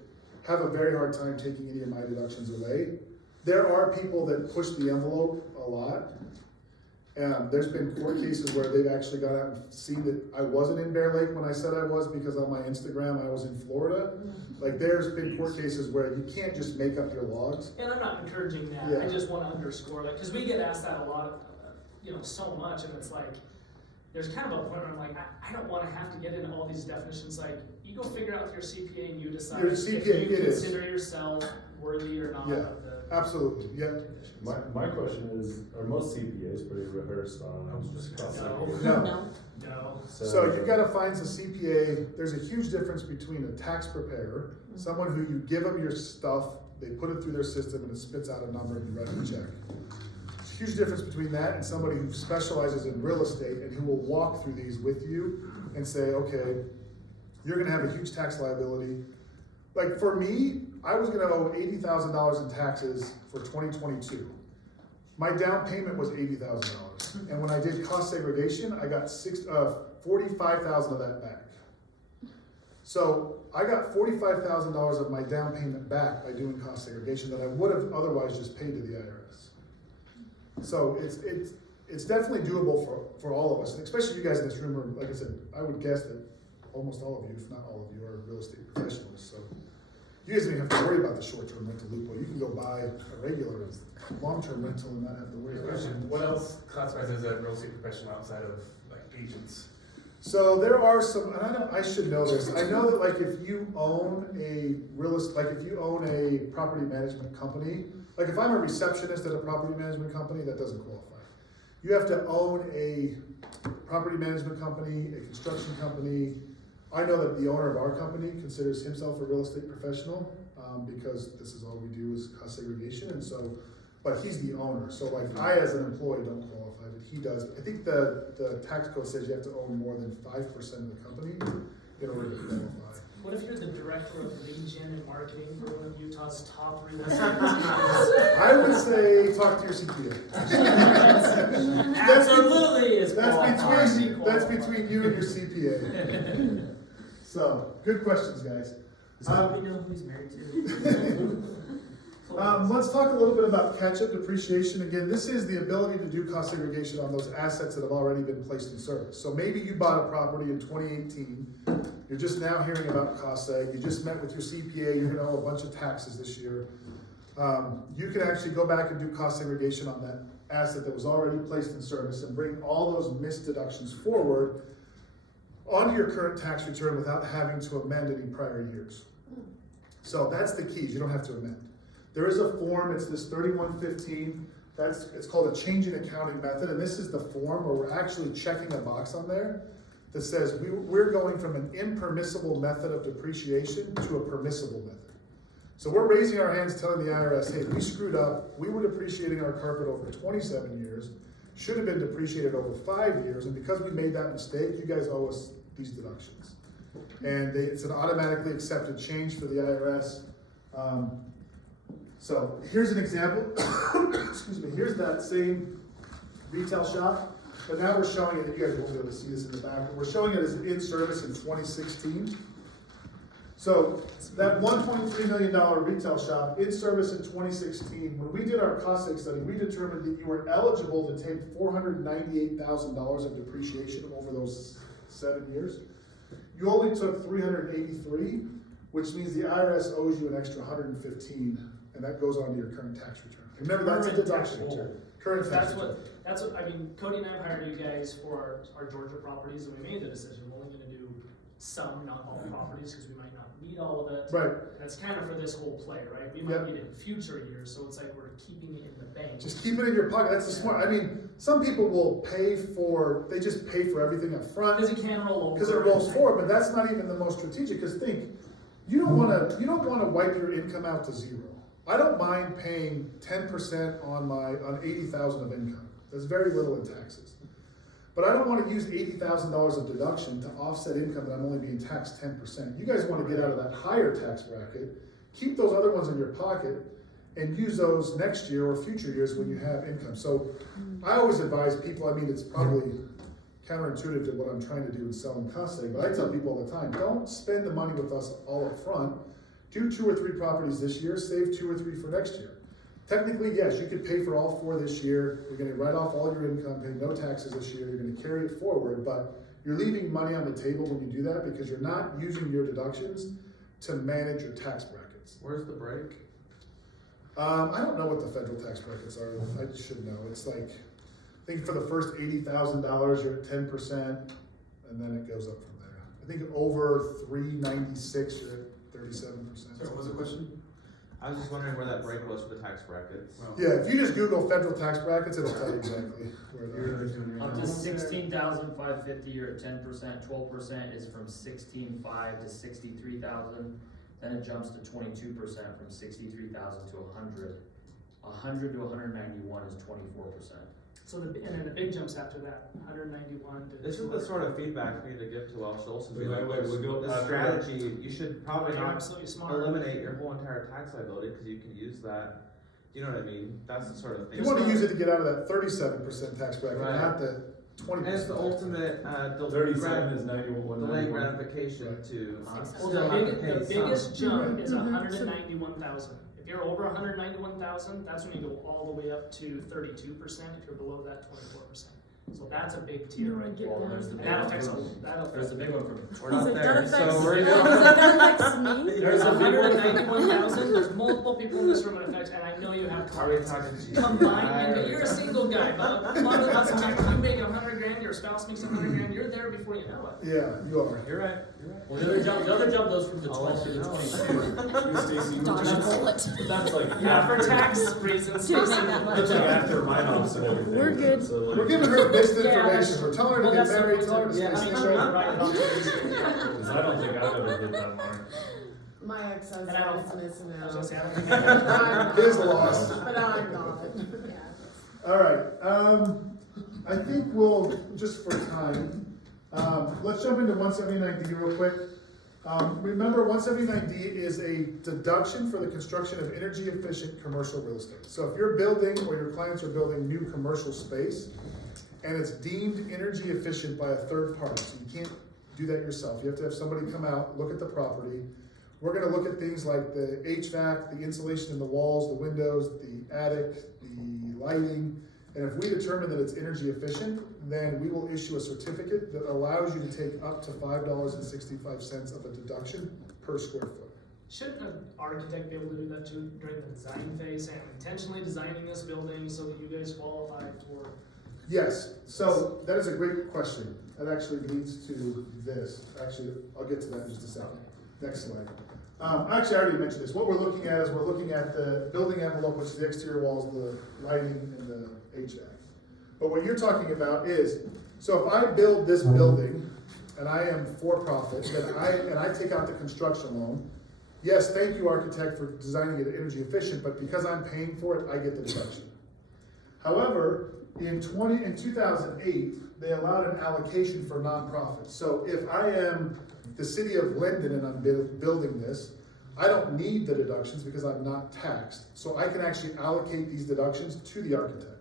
have a very hard time taking any of my deductions away. There are people that push the envelope a lot. And there's been court cases where they've actually gone out and seen that I wasn't in Bear Lake when I said I was, because on my Instagram I was in Florida. Like, there's been court cases where you can't just make up your logs. And I'm not encouraging that, Yeah. I just wanna underscore, like, cause we get asked that a lot, so much, and it's like, there's kind of a point where I'm like, I don't wanna have to get into all these definitions, like, you go figure out with your CPA and you decide Your if CPA, you it is. consider yourself worthy or not Yeah. of the Absolutely, yeah. conditions. My question is, are most CPAs pretty rehearsed on cost No. segregation? No. No. So you gotta find some CPA, there's a huge difference between a tax preparer, someone who you give them your stuff, they put it through their system and it spits out a number and you write a check. There's a huge difference between that and somebody who specializes in real estate and who will walk through these with you and say, okay, you're gonna have a huge tax liability. Like, for me, I was gonna owe $80,000 in taxes for 2022. My down payment was $80,000, and when I did cost segregation, I got 45,000 of that back. So I got $45,000 of my down payment back by doing cost segregation that I would have otherwise just paid to the IRS. So it's definitely doable for all of us, and especially you guys in this room. Are, like I said, I would guess that almost all of you, if not all of you, are real estate professionals. So you guys don't even have to worry about the short-term rental loophole. You can go buy a regular long-term rental and not have to worry about it. What else classifies as a real estate professional outside of like agents? So there are some, and I should know this. I know that, like, if you own if you own a property management company, like if I'm a receptionist at a property management company, that doesn't qualify. You have to own a property management company, a construction company. I know that the owner of our company considers himself a real estate professional, because this is all we do is cost segregation, and so, but he's the owner, so like I as an employee don't qualify, but he does. I think the tax code says you have to own more than 5% of the company in order to qualify. What if you're the director of lead gen and marketing for one of Utah's top real I would say talk to your CPA. Absolutely is That's between you and your CPA. So, good questions, guys. We know who he's married to. Let's talk a little bit about catch-up depreciation. Again, this is the ability to do cost segregation on those assets that have already been placed in service. So maybe you bought a property in 2018, you're just now hearing about cost seg, you just met with your CPA, you're gonna owe a bunch of taxes this year. You can actually go back and do cost segregation on that asset that was already placed in service and bring all those missed deductions forward onto your current tax return without having to amend any prior years. So that's the key, you don't have to amend. There is a form, it's this 3115, it's called a change in accounting method, and this is the form where we're actually checking a box on there that says we're going from an impermissible method of depreciation to a permissible method. So we're raising our hands telling the IRS, hey, we screwed up, we were depreciating our carpet over 27 years, should have been depreciated over 5 years, and because we made that mistake, you guys owe us these deductions. And it's an automatically accepted change for the IRS. So here's an example. Excuse me. Here's that same retail shop, but now we're showing it. You guys won't be able to see this in the back, but we're showing it as in service in 2016. So that $1.3 million retail shop in service in 2016. When we did our cost seg study, we determined that you were eligible to take $498,000 of depreciation over those 7 years. You only took 383, which means the IRS owes you an extra 115, and that goes onto your current tax return. Remember, that's a deduction. Current tax return. That's what, I mean, Cody and I have hired you guys for our Georgia properties, and we made the decision, we're only gonna do some, not all properties, because we might not need all of it. Right. That's kind of for this whole play, right? We might need it in future years, so it's like we're keeping it in the bank. Just keep it in your pocket. That's the smart. I mean, some people will they just pay for everything up front. Because it can roll over. Because it rolls forward, but that's not even the most strategic, because think, you don't wanna wipe your income out to zero. I don't mind paying 10% on 80,000 of income. That's very little in taxes. But I don't wanna use $80,000 of deduction to offset income that I'm only being taxed 10%. You guys wanna get out of that higher tax bracket, keep those other ones in your pocket, and use those next year or future years when you have income. So I always advise people, I mean, it's probably counterintuitive to what I'm trying to do in selling cost seg, but I tell people all the time, don't spend the money with us all up front. Do 2 or 3 properties this year, save 2 or 3 for next year. Technically, yes, you could pay for all 4 this year. You're gonna write off all your income, pay no taxes this year. You're gonna carry it forward, but you're leaving money on the table when you do that because you're not using your deductions to manage your tax brackets. Where's the break? I don't know what the federal tax brackets are. I should know. It's like, I think for the first $80,000, you're at 10%, and then it goes up from there. I think over 396, you're at 37%. Sorry, what was the question? I was just wondering where that break was for the tax brackets. Yeah, if you just Google federal tax brackets, it'll tell you exactly where You're they're. like doing your Up to numbers. 16,550, you're at 10%, 12% is from 16,500 to 63,000. Then it jumps to 22% from 63,000 to 100. 100 to 191 is 24%. So and then the big jumps after that, 191 to. This is the sort of feedback we need to give to Welsh Olson. Wait, we'll go This after strategy, you should probably You're not absolutely smart. eliminate your whole entire tax liability, because you can use that, you know what I mean? That's the sort of thing. You want to use it to get out of that 37% tax bracket, Right. not the 20%. And it's the ultimate, 37 is 91. delaying gratification to Well, still the, have to big, pay the some. biggest jump is Mhm. 191,000. If you're over 191,000, that's when you go all the way up to 32%. If you're below that, 24%. So that's a big tier right there. Well, there's the And big that one affects from- that There's the big one from We're not He's like, there, that so affects we're me. good. He's like, that affects me. There's 191,000. There's multiple people in this room it affects, and I know you have Are we clients. talking to you? Combined, but you're a single guy, but a lot of us, you make 100 grand, your spouse makes 100 grand, you're there before you know it. Yeah, you are. You're right. Well, the other jump goes from the 12 to the 22. Stacy, Dodge a bullet. that's like, Yeah, for tax reasons. Didn't make that that's like much. after my house and everything. We're good. So like. We're giving her missed Yeah, information, we're telling her to Well, get that's married, the- telling her to yeah, stay I'm single. sure. Right about Cause I don't think I've ever hit that mark. My ex-husband And I don't- is missing I was gonna out. say, I don't think I have. I'm His not. loss. But I'm not. Alright, I think we'll, just for time, let's jump into 179D real quick. Remember, 179D is a deduction for the construction of energy efficient commercial real estate. So if you're building or your clients are building new commercial space and it's deemed energy efficient by a third party, so you can't do that yourself. You have to have somebody come out, look at the property. We're gonna look at things like the HVAC, the insulation in the walls, the windows, the attic, the lighting. And if we determine that it's energy efficient, then we will issue a certificate that allows you to take up to $5.65 of a deduction per square foot. Shouldn't an architect be able to do that too during the design phase? I'm intentionally designing this building so that you guys qualify for. Yes, so that is a great question. That actually leads to this. Actually, I'll get to that in just a second. Next slide. Actually, I already mentioned this. What we're looking at is we're looking at the building envelope, which is the exterior walls, the lighting, and the HVAC. But what you're talking about is, so if I build this building and I am for profit, then I take out the construction loan. Yes, thank you, architect, for designing it energy efficient, but because I'm paying for it, I get the deduction. However, in 2008, they allowed an allocation for nonprofits. So if I am the city of Linden and I'm building this, I don't need the deductions because I'm not taxed. So I can actually allocate these deductions to the architect.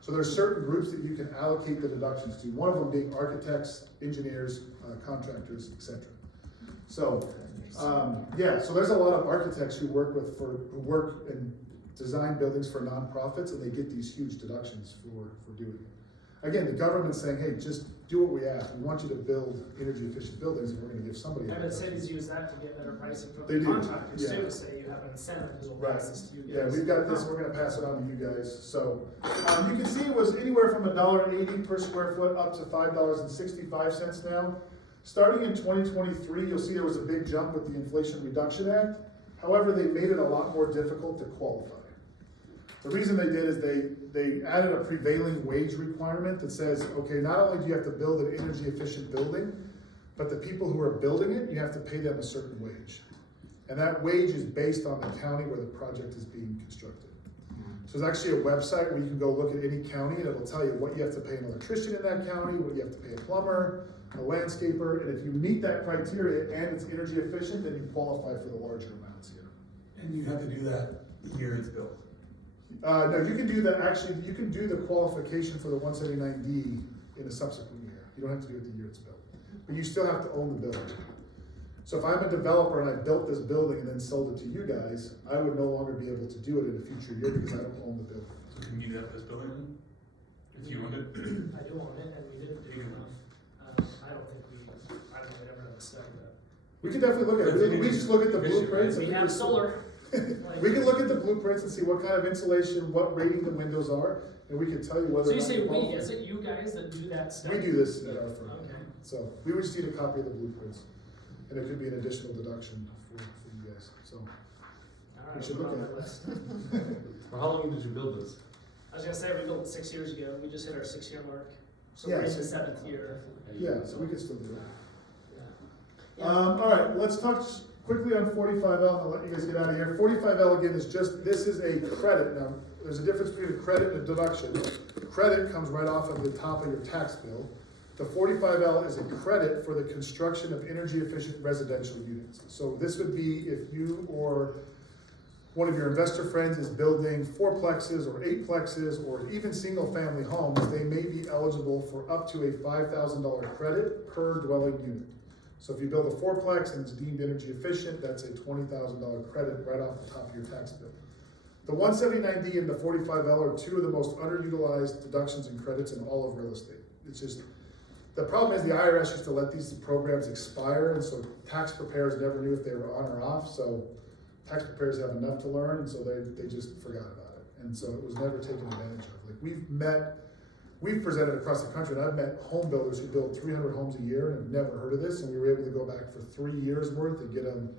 So there's certain groups that you can allocate the deductions to, one of them being architects, engineers, contractors, etc. So, yeah, so there's a lot of architects who work and design buildings for nonprofits, and they get these huge deductions for doing it. Again, the government's saying, hey, just do what we ask. We want you to build energy efficient buildings, and we're gonna give somebody. I bet cities use that to get better pricing from They the do, contractors yeah. too, to say you have an incentive, because we'll Right. pass this to you guys. Yeah, we've got this, we're gonna pass it on to you guys. So, you can see it was anywhere from $1.80 per square foot up to $5.65 now. Starting in 2023, you'll see there was a big jump with the Inflation Reduction Act. However, they made it a lot more difficult to qualify. The reason they did is they added a prevailing wage requirement that says, okay, not only do you have to build an energy efficient building, but the people who are building it, you have to pay them a certain wage. And that wage is based on the county where the project is being constructed. So there's actually a website where you can go look at any county and it will tell you what you have to pay an electrician in that county, what you have to pay a plumber, a landscaper, and if you meet that criteria and it's energy efficient, then you qualify for the larger amounts here. And you have to do that the year it's built. No, you can do that, actually, you can do the qualification for the 179D in a subsequent year. You don't have to do it the year it's built. But you still have to own the building. So if I'm a developer and I built this building and then sold it to you guys, I would no longer be able to do it in a future year because I don't own the building. So can you have this building? If you owned it? I do own it, and we didn't do enough. I don't think we'd ever have a study that. We can definitely look at it. We just look at the blueprints. We have solar. We can look at the blueprints and see what kind of insulation, what rating the windows are, and we can tell you whether. So you or not say you we, qualify. is it you guys that do that study? We do this at our firm. Okay. So we would just need a copy of the blueprints, and it could be an additional deduction for you guys, so. All We right, should put it look on at my it. list. Well, how long did you build this? I was gonna say, we built it 6 years ago, we just hit our 6-year mark, so Yeah, we're in so- the 7th year. Yeah, so we can still do that. Yeah. All right, let's talk quickly on 45L, and I'll let you guys get out of here. 45L again is just, this is a credit. Now, there's a difference between a credit and a deduction. Credit comes right off of the top of your tax bill. The 45L is a credit for the construction of energy efficient residential units. So this would be if you or one of your investor friends is building 4plexes or 8plexes or even single family homes, they may be eligible for up to a $5,000 credit per dwelling unit. So if you build a 4plex and it's deemed energy efficient, that's a $20,000 credit right off the top of your tax bill. The 179D and the 45L are two of the most underutilized deductions and credits in all of real estate. It's just, the problem is the IRS used to let these programs expire, and so tax preparers never knew if they were on or off, so tax preparers have enough to learn, and so they just forgot about it. And so it was never taken advantage of. Like, we've met we've presented across the country, and I've met home builders who build 300 homes a year and have never heard of this, and we were able to go back for 3 years worth and get them,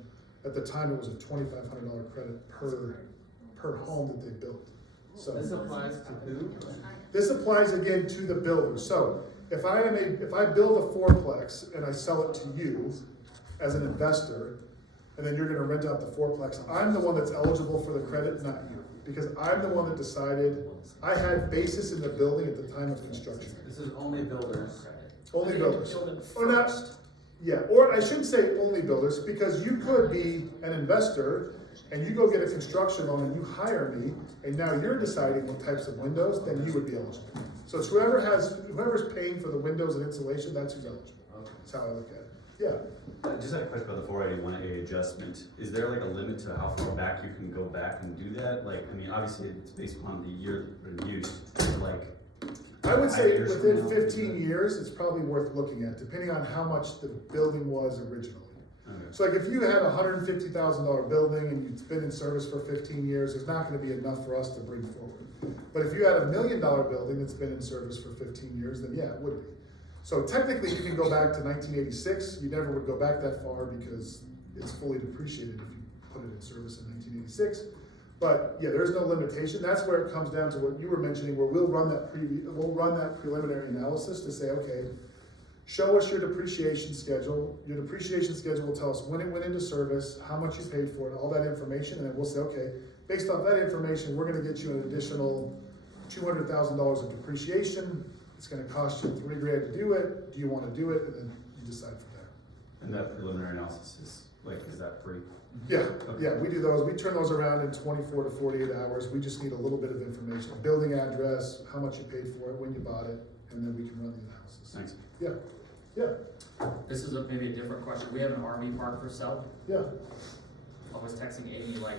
at the time it was a $2,500 credit per home that they built. So This applies to who? this applies again to the builder. So if I build a fourplex and I sell it to you as an investor, and then you're gonna rent out the fourplex, I'm the one that's eligible for the credit, not you. Because I'm the one that decided, I had basis in the building at the time of construction. This is only builders. Only I think builders. build it Or not, first. yeah, or I shouldn't say only builders, because you could be an investor and you go get a construction loan and you hire me, and now you're deciding what types of windows, then you would be eligible. So it's whoever's paying for the windows and insulation, that's who's eligible. That's how I look at it. Yeah. I just had a question about the 481A adjustment. Is there like a limit to how far back you can go back and do that? Like, I mean, obviously it's based upon the year in use, but like. I would 5 say years from within now? 15 years, it's probably worth looking at, depending on how much the building was originally. Okay. So like if you had a $150,000 building and it's been in service for 15 years, there's not gonna be enough for us to bring forward. But if you had a $1 million building that's been in service for 15 years, then yeah, it would be. So technically you can go back to 1986, you never would go back that far because it's fully depreciated if you put it in service in 1986. But yeah, there's no limitation. That's where it comes down to what you were mentioning, where we'll run that preliminary analysis to say, okay, show us your depreciation schedule. Your depreciation schedule will tell us when it went into service, how much you paid for it, all that information, and then we'll say, okay, based off that information, we're gonna get you an additional $200,000 of depreciation. It's gonna cost you $3,000 to do it. Do you wanna do it? And then you decide from there. And that preliminary analysis is, like, is that free? Yeah, yeah, we do those. We turn those around in 24 to 48 hours. We just need a little bit of information, building address, how much you paid for it, when you bought it, and then we can run the analysis. Thanks. Yeah, yeah, This is maybe a different question. We have an RV park for sale. yeah. I was texting Amy, like,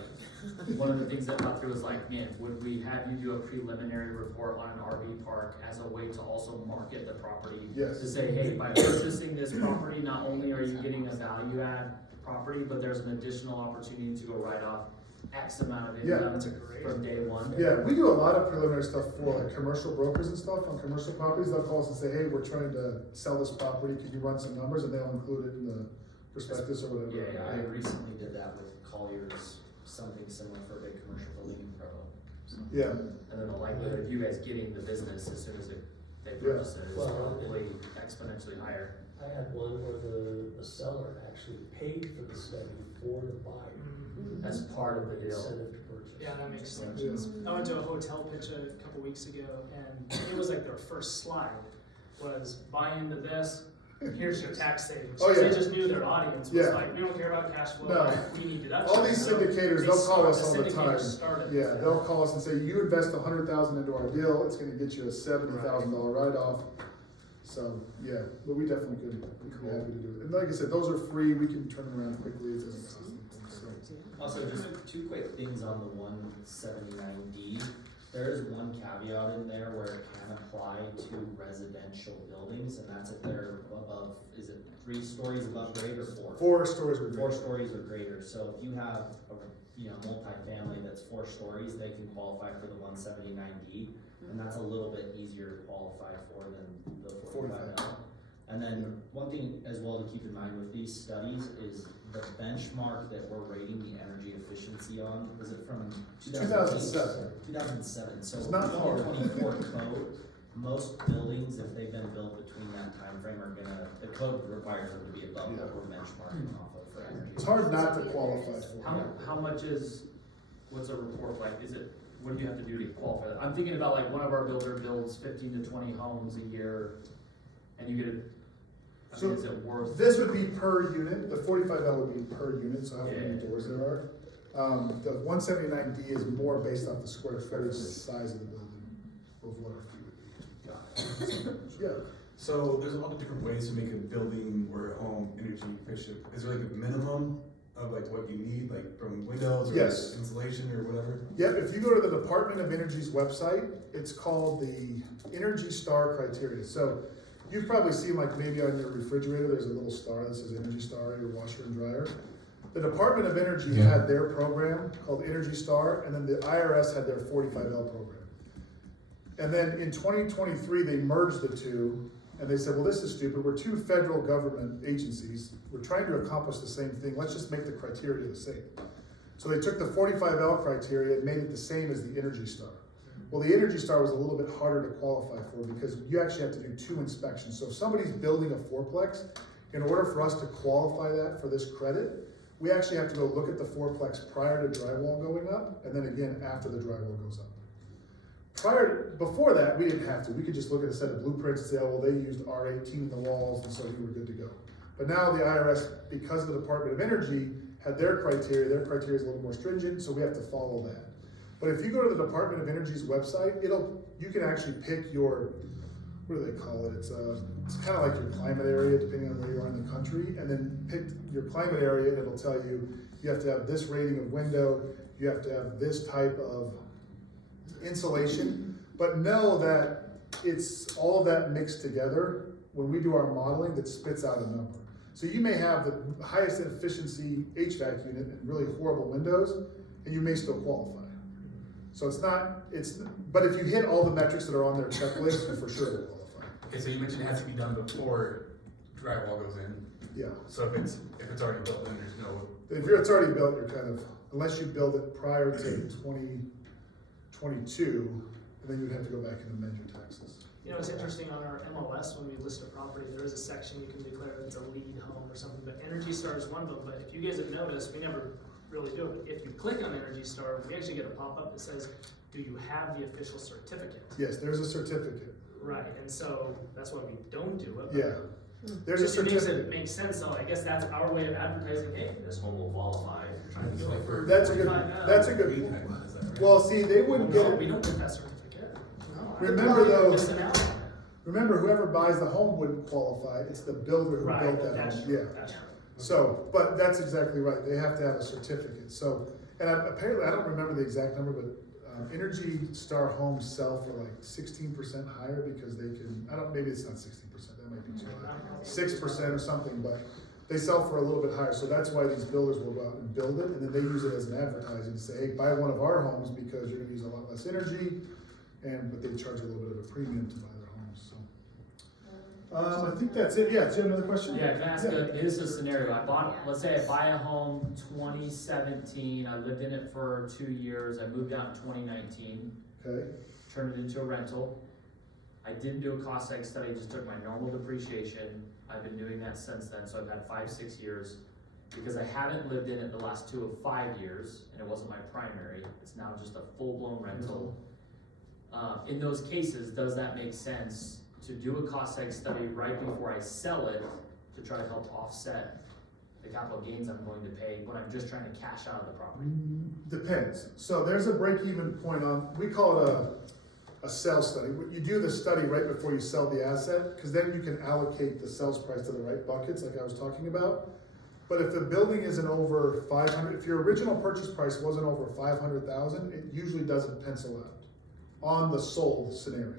one of the things that got through was like, man, would we have you do a preliminary report on an RV park as a way to also market the property? Yes. To say, hey, by purchasing this property, not only are you getting a value add property, but there's an additional opportunity to go write off X amount of Yeah. income That's a great from day one. Yeah, we do a lot of preliminary stuff for like commercial brokers and stuff on commercial properties. They'll call us and say, hey, we're trying to sell this property. Can you run some numbers? And they'll include it in the prospectus or whatever. Yeah, I recently did that with Colliers, something similar for a big commercial building in Provo. Yeah, And then the likelihood of you guys getting the business as soon as they Yeah. purchase it is Well, probably exponentially higher. I had one where the seller actually paid for the study for the buyer. As part of the deal. Incentive to purchase. Yeah, that makes sense. yeah. I went to a hotel pitch a couple weeks ago, and it was like their first slide was buy into this. Here's your tax savings. Oh, yeah. They just knew their audience was Yeah. like, we don't care about cash flow. No. We need deductions. All these So syndicators, they they'll call us all the syndicators time. started. Yeah, they'll call us and say, you invest 100,000 into our deal, it's gonna get you a $70,000 write-off. So, yeah, but we definitely could, we'd be happy to do it. And like I said, those are free, we can turn them around quickly, it doesn't cost anything, so. Also, just two quick things on the 179D. There is one caveat in there where it can apply to residential buildings, and that's if they're above, is it 3 stories above grade or 4? 4 stories would be. 4 stories or greater. So if you have a, multifamily that's 4 stories, they can qualify for the 179D, and that's a little bit easier to qualify for than the 45L. And then one thing as well to keep in mind with these studies is the benchmark that we're rating the energy efficiency on, is it from 2007. 2007, so It's not hard. 2024 code, most buildings, if they've been built between that time frame, are gonna, the code requires them to be above what we're benchmarking off of for energy. It's hard not to qualify for. How much is, what's a report like, is it, what do you have to do to qualify that? I'm thinking about like one of our builder builds 15 to 20 homes a year, and you get a, I So mean, is it worth? This would be per unit, the 45L would be per unit, so how many Yeah. doors there are. The 179D is more based off the square footage size of the building, of what our fee would be. Yeah, So there's a lot of different ways to make a building or a home energy efficient. Is there like a minimum of like what you need, like from windows or Yes. insulation or whatever? yep, if you go to the Department of Energy's website, it's called the Energy Star criteria. So you've probably seen like maybe on your refrigerator, there's a little star that says Energy Star, your washer and dryer. The Department of Energy had their program called Energy Star, and then the IRS had their 45L program. And then in 2023, they merged the two, and they said, well, this is stupid, we're two federal government agencies, we're trying to accomplish the same thing, let's just make the criteria the same. So they took the 45L criteria and made it the same as the Energy Star. Well, the Energy Star was a little bit harder to qualify for because you actually have to do 2 inspections. So if somebody's building a fourplex, in order for us to qualify that for this credit, we actually have to go look at the fourplex prior to drywall going up, and then again after the drywall goes up. Before that, we didn't have to. We could just look at a set of blueprints and say, oh, well, they used R18 in the walls, and so we were good to go. But now the IRS, because the Department of Energy had their criteria is a little more stringent, so we have to follow that. But if you go to the Department of Energy's website, you can actually pick your, what do they call it? It's kind of like your climate area, depending on where you are in the country, and then pick your climate area, and it'll tell you, you have to have this rating of window, you have to have this type of insulation, but know that it's all of that mixed together when we do our modeling that spits out a number. So you may have the highest efficiency HVAC unit and really horrible windows, and you may still qualify. So but if you hit all the metrics that are on their checklist, you for sure will qualify. Okay, so you mentioned it has to be done before drywall goes in. Yeah. So if it's already built, then there's no. If it's already built, you're kind of, unless you build it prior to 2022, and then you'd have to go back and amend your taxes. You know, it's interesting on our MLS, when we list a property, there is a section you can declare that it's a lead home or something, but Energy Star is one of them. But if you guys have noticed, we never really do it. If you click on Energy Star, we actually get a pop-up that says, do you have the official certificate? Yes, there's a certificate. Right, and so that's why we don't do it. Yeah. There's a It certificate. makes sense, so I guess that's our way of advertising, hey, this home will qualify if you're trying to go for. That's a good point. Well, see, they wouldn't get No, it. we don't get that certificate. No, Remember though, missing out on that. remember whoever buys the home wouldn't qualify, it's the builder who Right, built that that's home, true, yeah. that's true. So, but that's exactly right, they have to have a certificate, so, and apparently, I don't remember the exact number, but Energy Star homes sell for like 16% higher because they can, maybe it's not 16%, that might be too high, 6% or something, but they sell for a little bit higher, so that's why these builders will go out and build it, and then they use it as an advertising to say, hey, buy one of our homes because you're gonna use a lot less energy, but they charge a little bit of a premium to buy their homes, so. I think that's it, yeah, do you have another question? Yeah, can I ask here's a scenario, let's say I buy a home 2017, I lived in it for 2 years, I moved out in 2019, Okay, turned it into a rental. I didn't do a cost seg study, just took my normal depreciation. I've been doing that since then, so I've had 5-6 years. Because I haven't lived in it the last 2 of 5 years, and it wasn't my primary, it's now just a full-blown rental. In those cases, does that make sense to do a cost seg study right before I sell it to try to help offset the capital gains I'm going to pay when I'm just trying to cash out of the property? depends, so there's a break-even point we call it a sales study. You do the study right before you sell the asset, because then you can allocate the sales price to the right buckets like I was talking about. But if the building isn't over 500, if your original purchase price wasn't over 500,000, it usually doesn't pencil out on the sold scenario.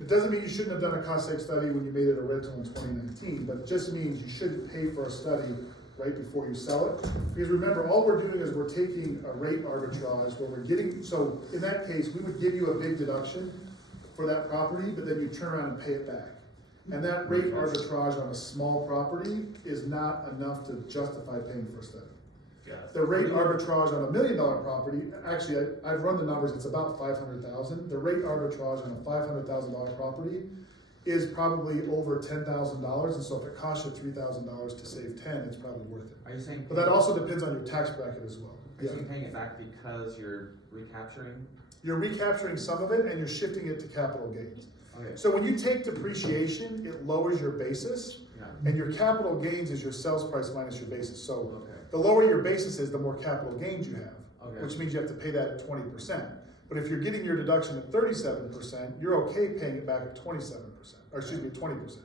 It doesn't mean you shouldn't have done a cost seg study when you made it a rental in 2019, but it just means you shouldn't pay for a study right before you sell it. Because remember, all we're doing is we're taking a rate arbitrage where we're getting, so in that case, we would give you a big deduction for that property, but then you turn around and pay it back. And that rate arbitrage on a small property is not enough to justify paying for a study. The rate arbitrage on $1 million property, actually, I've run the numbers, it's about 500,000. The rate arbitrage on a $500,000 property is probably over $10,000, and so if it costs you $3,000 to save 10, it's probably worth it. Are you saying? But that also depends on your tax bracket as well. Are you saying paying it back because you're recapturing? You're recapturing some of it and you're shifting it to capital gains. Okay. So when you take depreciation, it lowers your basis, Yeah. and your capital gains is your sales price minus your basis. So Okay. the lower your basis is, the more capital gains you have, Okay. which means you have to pay that at 20%. But if you're getting your deduction at 37%, you're okay paying it back at 27%, or excuse me, 20%.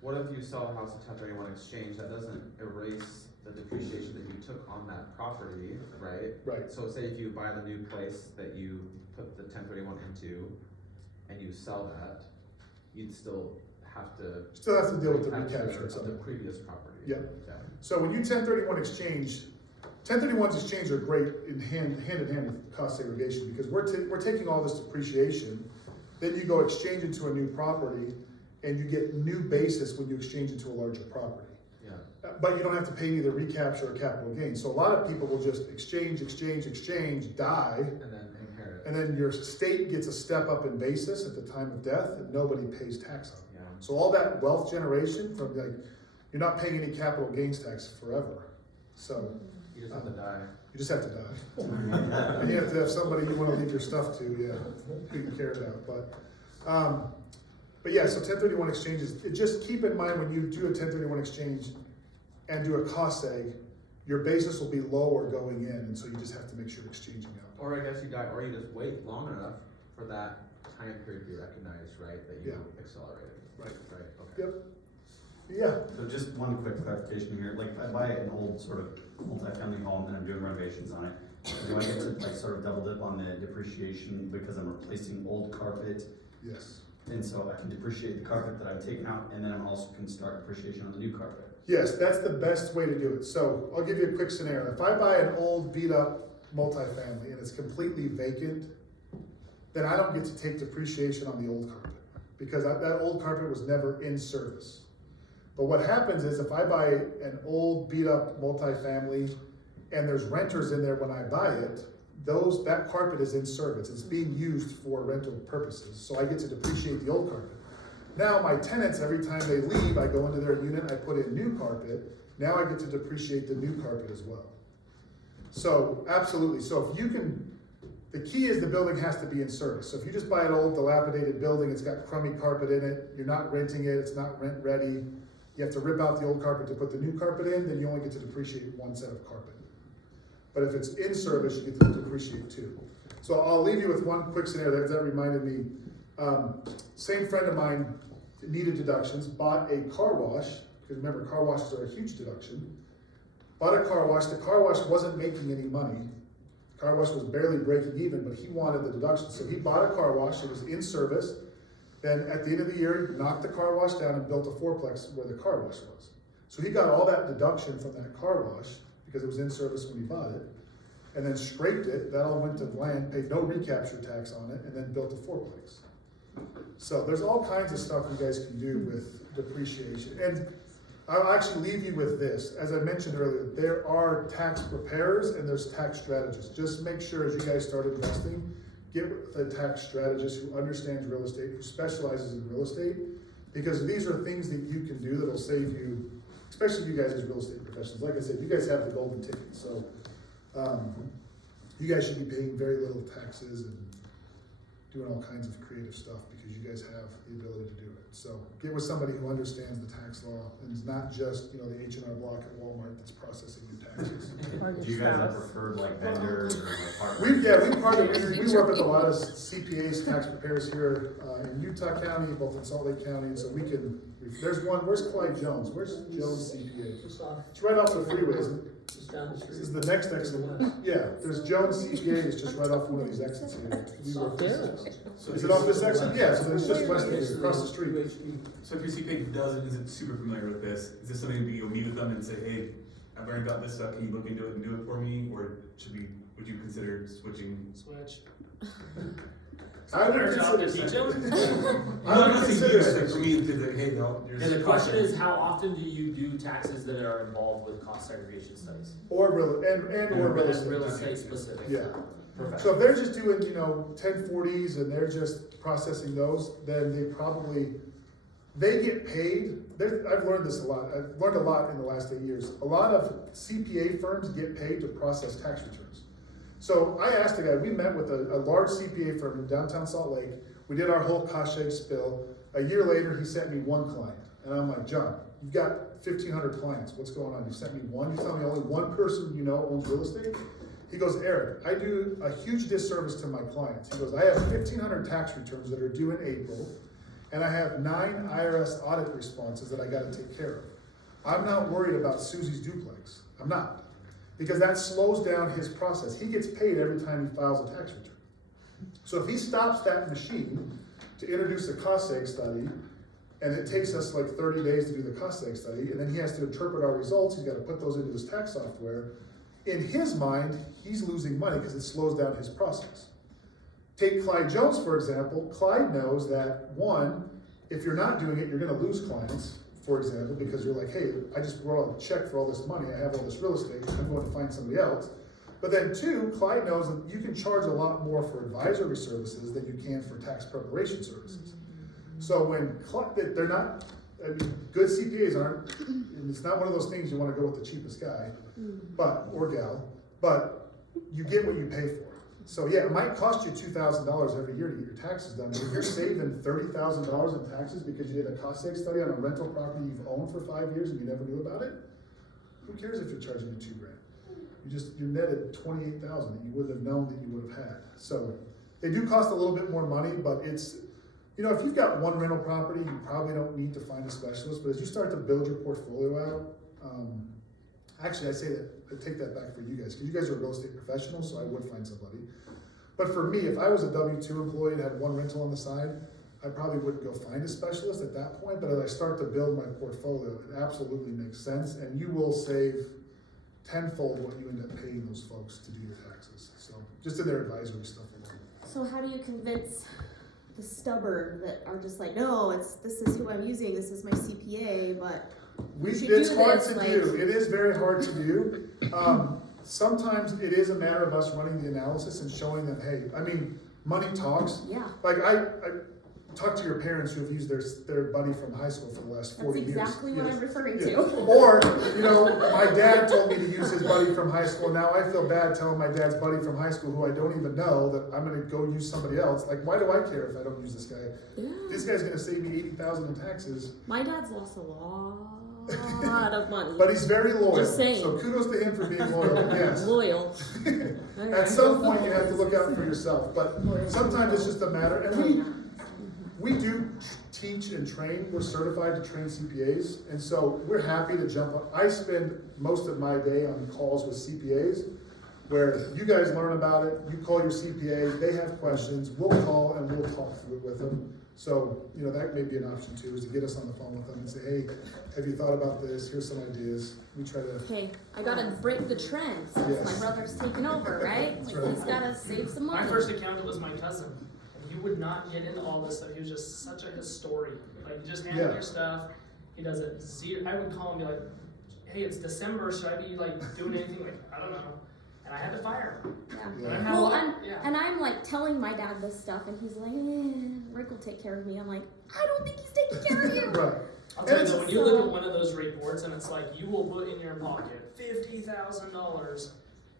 What if you sell a house at 1031 exchange, that doesn't erase the depreciation that you took on that property, right? Right. So say if you buy the new place that you put the 1031 into, and you sell that, you'd still have to. Still have to deal with the recapture recapture of the something. previous property. Yeah. Okay. So when you 1031 exchange, 1031s exchange are great in hand in hand with cost segregation, because we're taking all this depreciation Then you go exchange into a new property, and you get new basis when you exchange into a larger property. Yeah. But you don't have to pay either recapture or capital gain. So a lot of people will just exchange, die, And then inherit. and then your state gets a step up in basis at the time of death, and nobody pays tax on it. Yeah. So all that wealth generation from like, you're not paying any capital gains tax forever. So You just have to die. you just have to die. And you have to have somebody you wanna leave your stuff to, yeah, who can carry it out, but yeah, so 1031 exchanges, just keep in mind when you do a 1031 exchange and do a cost seg, your basis will be lower going in, and so you just have to make sure you're exchanging out. Or I guess you die, or you just wait long enough for that time period to be recognized, right, that you Yeah. accelerated. Right. Right, okay. Yep. Yeah, So just one quick clarification here, like if I buy an old sort of multifamily home and I'm doing renovations on it, do I get to like sort of double dip on the depreciation because I'm replacing old carpet? yes. And so I can depreciate the carpet that I've taken out, and then I'm also can start depreciation on the new carpet. Yes, that's the best way to do it. So I'll give you a quick scenario. If I buy an old beat up multifamily and it's completely vacant, then I don't get to take depreciation on the old carpet because that old carpet was never in service. But what happens is if I buy an old beat up multifamily and there's renters in there when I buy it, that carpet is in service. It's being used for rental purposes. So I get to depreciate the old carpet. Now my tenants, every time they leave, I go into their unit, I put in new carpet. Now I get to depreciate the new carpet as well. So absolutely. So if you can, the key is the building has to be in service. So if you just buy an old dilapidated building, it's got crummy carpet in it, you're not renting it, it's not rent ready, you have to rip out the old carpet to put the new carpet in, then you only get to depreciate one set of carpet. But if it's in service, you get to depreciate two. So I'll leave you with one quick scenario that reminded me. Same friend of mine needed deductions, bought a car wash, because remember car washes are a huge deduction. Bought a car wash, the car wash wasn't making any money. Car wash was barely breaking even, but he wanted the deduction. So he bought a car wash, it was in service. Then at the end of the year, he knocked the car wash down and built a fourplex where the car wash was. So he got all that deduction from that car wash, because it was in service when he bought it, and then scraped it, that all went to land, paid no recapture tax on it, and then built a fourplex. So there's all kinds of stuff you guys can do with depreciation. And I'll actually leave you with this. As I mentioned earlier, there are tax preparers and there's tax strategists. Just make sure as you guys start investing, get with a tax strategist who understands real estate, who specializes in real estate, because these are things that you can do that'll save you, especially you guys as real estate professionals. Like I said, you guys have the golden ticket, so you guys should be paying very little taxes and doing all kinds of creative stuff because you guys have the ability to do it. So get with somebody who understands the tax law and is not just, the H&R Block at Walmart that's processing your taxes. Do you guys have preferred like vendors or like partners? We work with a lot of CPAs, tax preparers here in Utah County, both in Salt Lake County, and so we can, there's one, where's Clyde Jones? Where's Jones CPA? It's right off the freeway, isn't it? Just down the This street. is the next exit. Yeah, there's Jones CPA, it's just right off one of these exits here. We work this. Is it off this exit? Yeah, so it's just west of here, across the street. So if your CPA isn't super familiar with this, is this something that you'll meet with them and say, hey, I've learned about this stuff, can you look into it and do it for me? Or would you consider switching? Switch. I would Our job to consider, teach them. I would consider like, it. for me, it's like, hey, no, there's. And the question is, how often do you do taxes that are involved with cost segregation studies? Or real, or real estate. Real estate specific. Yeah. Perfect. So if they're just doing, 1040s and they're just processing those, then they get paid. I've learned this a lot. I've learned a lot in the last 8 years. A lot of CPA firms get paid to process tax returns. So I asked a guy, we met with a large CPA firm in downtown Salt Lake. We did our whole cost shake spill. A year later, he sent me one client. And I'm like, John, you've got 1,500 clients. What's going on? You sent me one? You tell me only one person owns real estate? He goes, Eric, I do a huge disservice to my clients. He goes, I have 1,500 tax returns that are due in April, and I have 9 IRS audit responses that I gotta take care of. I'm not worried about Susie's duplex. I'm not. Because that slows down his process. He gets paid every time he files a tax return. So if he stops that machine to introduce a cost seg study, and it takes us like 30 days to do the cost seg study, and then he has to interpret our results, he's gotta put those into his tax software. In his mind, he's losing money because it slows down his process. take Clyde Jones, for example. Clyde knows that, one, if you're not doing it, you're gonna lose clients, for example, because you're like, hey, I just wrote a check for all this money, I have all this real estate, I'm going to find somebody else. But then two, Clyde knows that you can charge a lot more for advisory services than you can for tax preparation services. So when they're not, I mean, good CPAs aren't, and it's not one of those things you wanna go with the cheapest guy, or gal, but you get what you pay for. So yeah, it might cost you $2,000 every year to get your taxes done, but if you're saving $30,000 in taxes because you did a cost save study on a rental property you've owned for 5 years and you never knew about it, who cares if you're charging you $2,000? You netted 28,000 that you wouldn't have known that you would have had. So they do cost a little bit more money, but it's, you know, if you've got one rental property, you probably don't need to find a specialist, but as you start to build your portfolio out, actually I say that, I take that back for you guys, because you guys are real estate professionals, so I would find somebody. But for me, if I was a W-2 employee and had one rental on the side, I probably wouldn't go find a specialist at that point, but as I start to build my portfolio, it absolutely makes sense, and you will save tenfold what you end up paying those folks to do your taxes. So just in their advisory stuff alone. So how do you convince the stubborn that are just like, no, this is who I'm using, this is my CPA, but you should It's do hard this, to like- do. It is very hard to do. Sometimes it is a matter of us running the analysis and showing them, hey, I mean, money talks. Yeah, Like I talk to your parents who have used their buddy from high school for the last 40 that's years. exactly what Yes. I'm referring Yeah. to. Or, you know, my dad told me to use his buddy from high school. Now I feel bad telling my dad's buddy from high school, who I don't even know, that I'm gonna go use somebody else. Like, why do I care if I don't use this guy? Yeah. This guy's gonna save me $80,000 in taxes, My dad's lost a lot of money. but he's very loyal. Just saying. So kudos to him for being loyal, yes. Loyal. At some point, you have to look out for yourself, but sometimes it's just a matter, and we do teach and train, we're certified to train CPAs, and so we're happy to jump on. I spend most of my day on calls with CPAs, where you guys learn about it, you call your CPA, they have questions, we'll call and we'll talk through it with them. So, you know, that may be an option too, is to get us on the phone with them and say, hey, have you thought about this, here's some ideas, we try to. Okay, I gotta break the trend since Yes. my brother's taking over, right? That's Like, right. he's gotta save some money. My first accountant was my cousin. He would not get into all this stuff. He was just such a historian. Like, you just handle Yeah. your stuff. He does it zero. I would call him and be like, hey, it's December. Should I be like doing anything? Like, I don't know. And I had to fire him. Yeah. And I Well, had, yeah. and I'm like telling my dad this stuff, and he's like, Rick will take care of me. I'm like, I don't think he's taking care of you. Right. I'll tell you And though, it's- when you look at one of those reports and it's like, you will put in your pocket $50,000,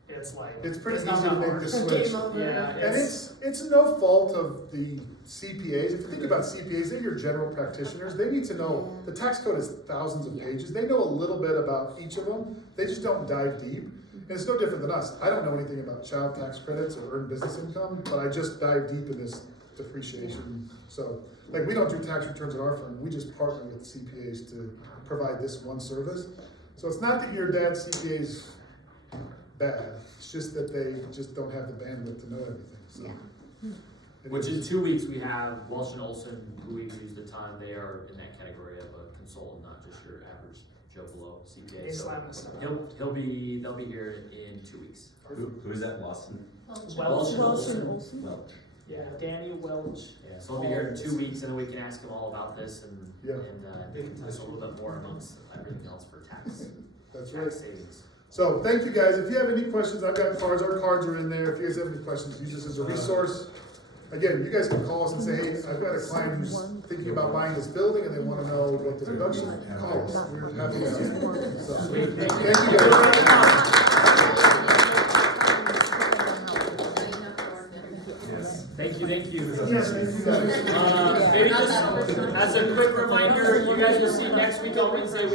it's like, It's pretty not easy to that make hard. the switch. Game over. Yeah, And it's no fault of the CPAs. If you think about CPAs, they're your general practitioners. They need to know, the tax code is thousands of pages. They know a little bit about each of them. They just don't dive deep. And it's no different than us. I don't know anything about child tax credits or earned business income, but I just dive deep in this depreciation. So, like, we don't do tax returns at our firm. We just partner with CPAs to provide this one service. So it's not that your dad's CPA's bad. It's just that they just don't have the bandwidth to know everything, so. Yeah. It Which is- in 2 weeks, we have Welsh and Olson, who we've used a ton. They are in that category of a consultant, not just your average Joe Blow CPA. He's So slapping us down. they'll be here in 2 weeks. Who is that, Lawson? Welch. Welch and Olson. Olson. Well, Yeah, Danny Welch. Yeah, so they'll be here in 2 weeks, and then we can ask them all about this and, Yeah. they can tell us a little bit more amongst everything else for tax That's right. savings. So, thank you guys. If you have any questions, I've got cards. Our cards are in there. If you guys have any questions, use this as a resource. Again, you guys can call us and say, hey, I've got a client who's thinking about buying this building and they wanna know what the deduction, call us. We're happy to answer. So, thank you guys. Thank you. Yes, thank you guys. Maybe just as a quick reminder, you guys will see next week on Wednesday, we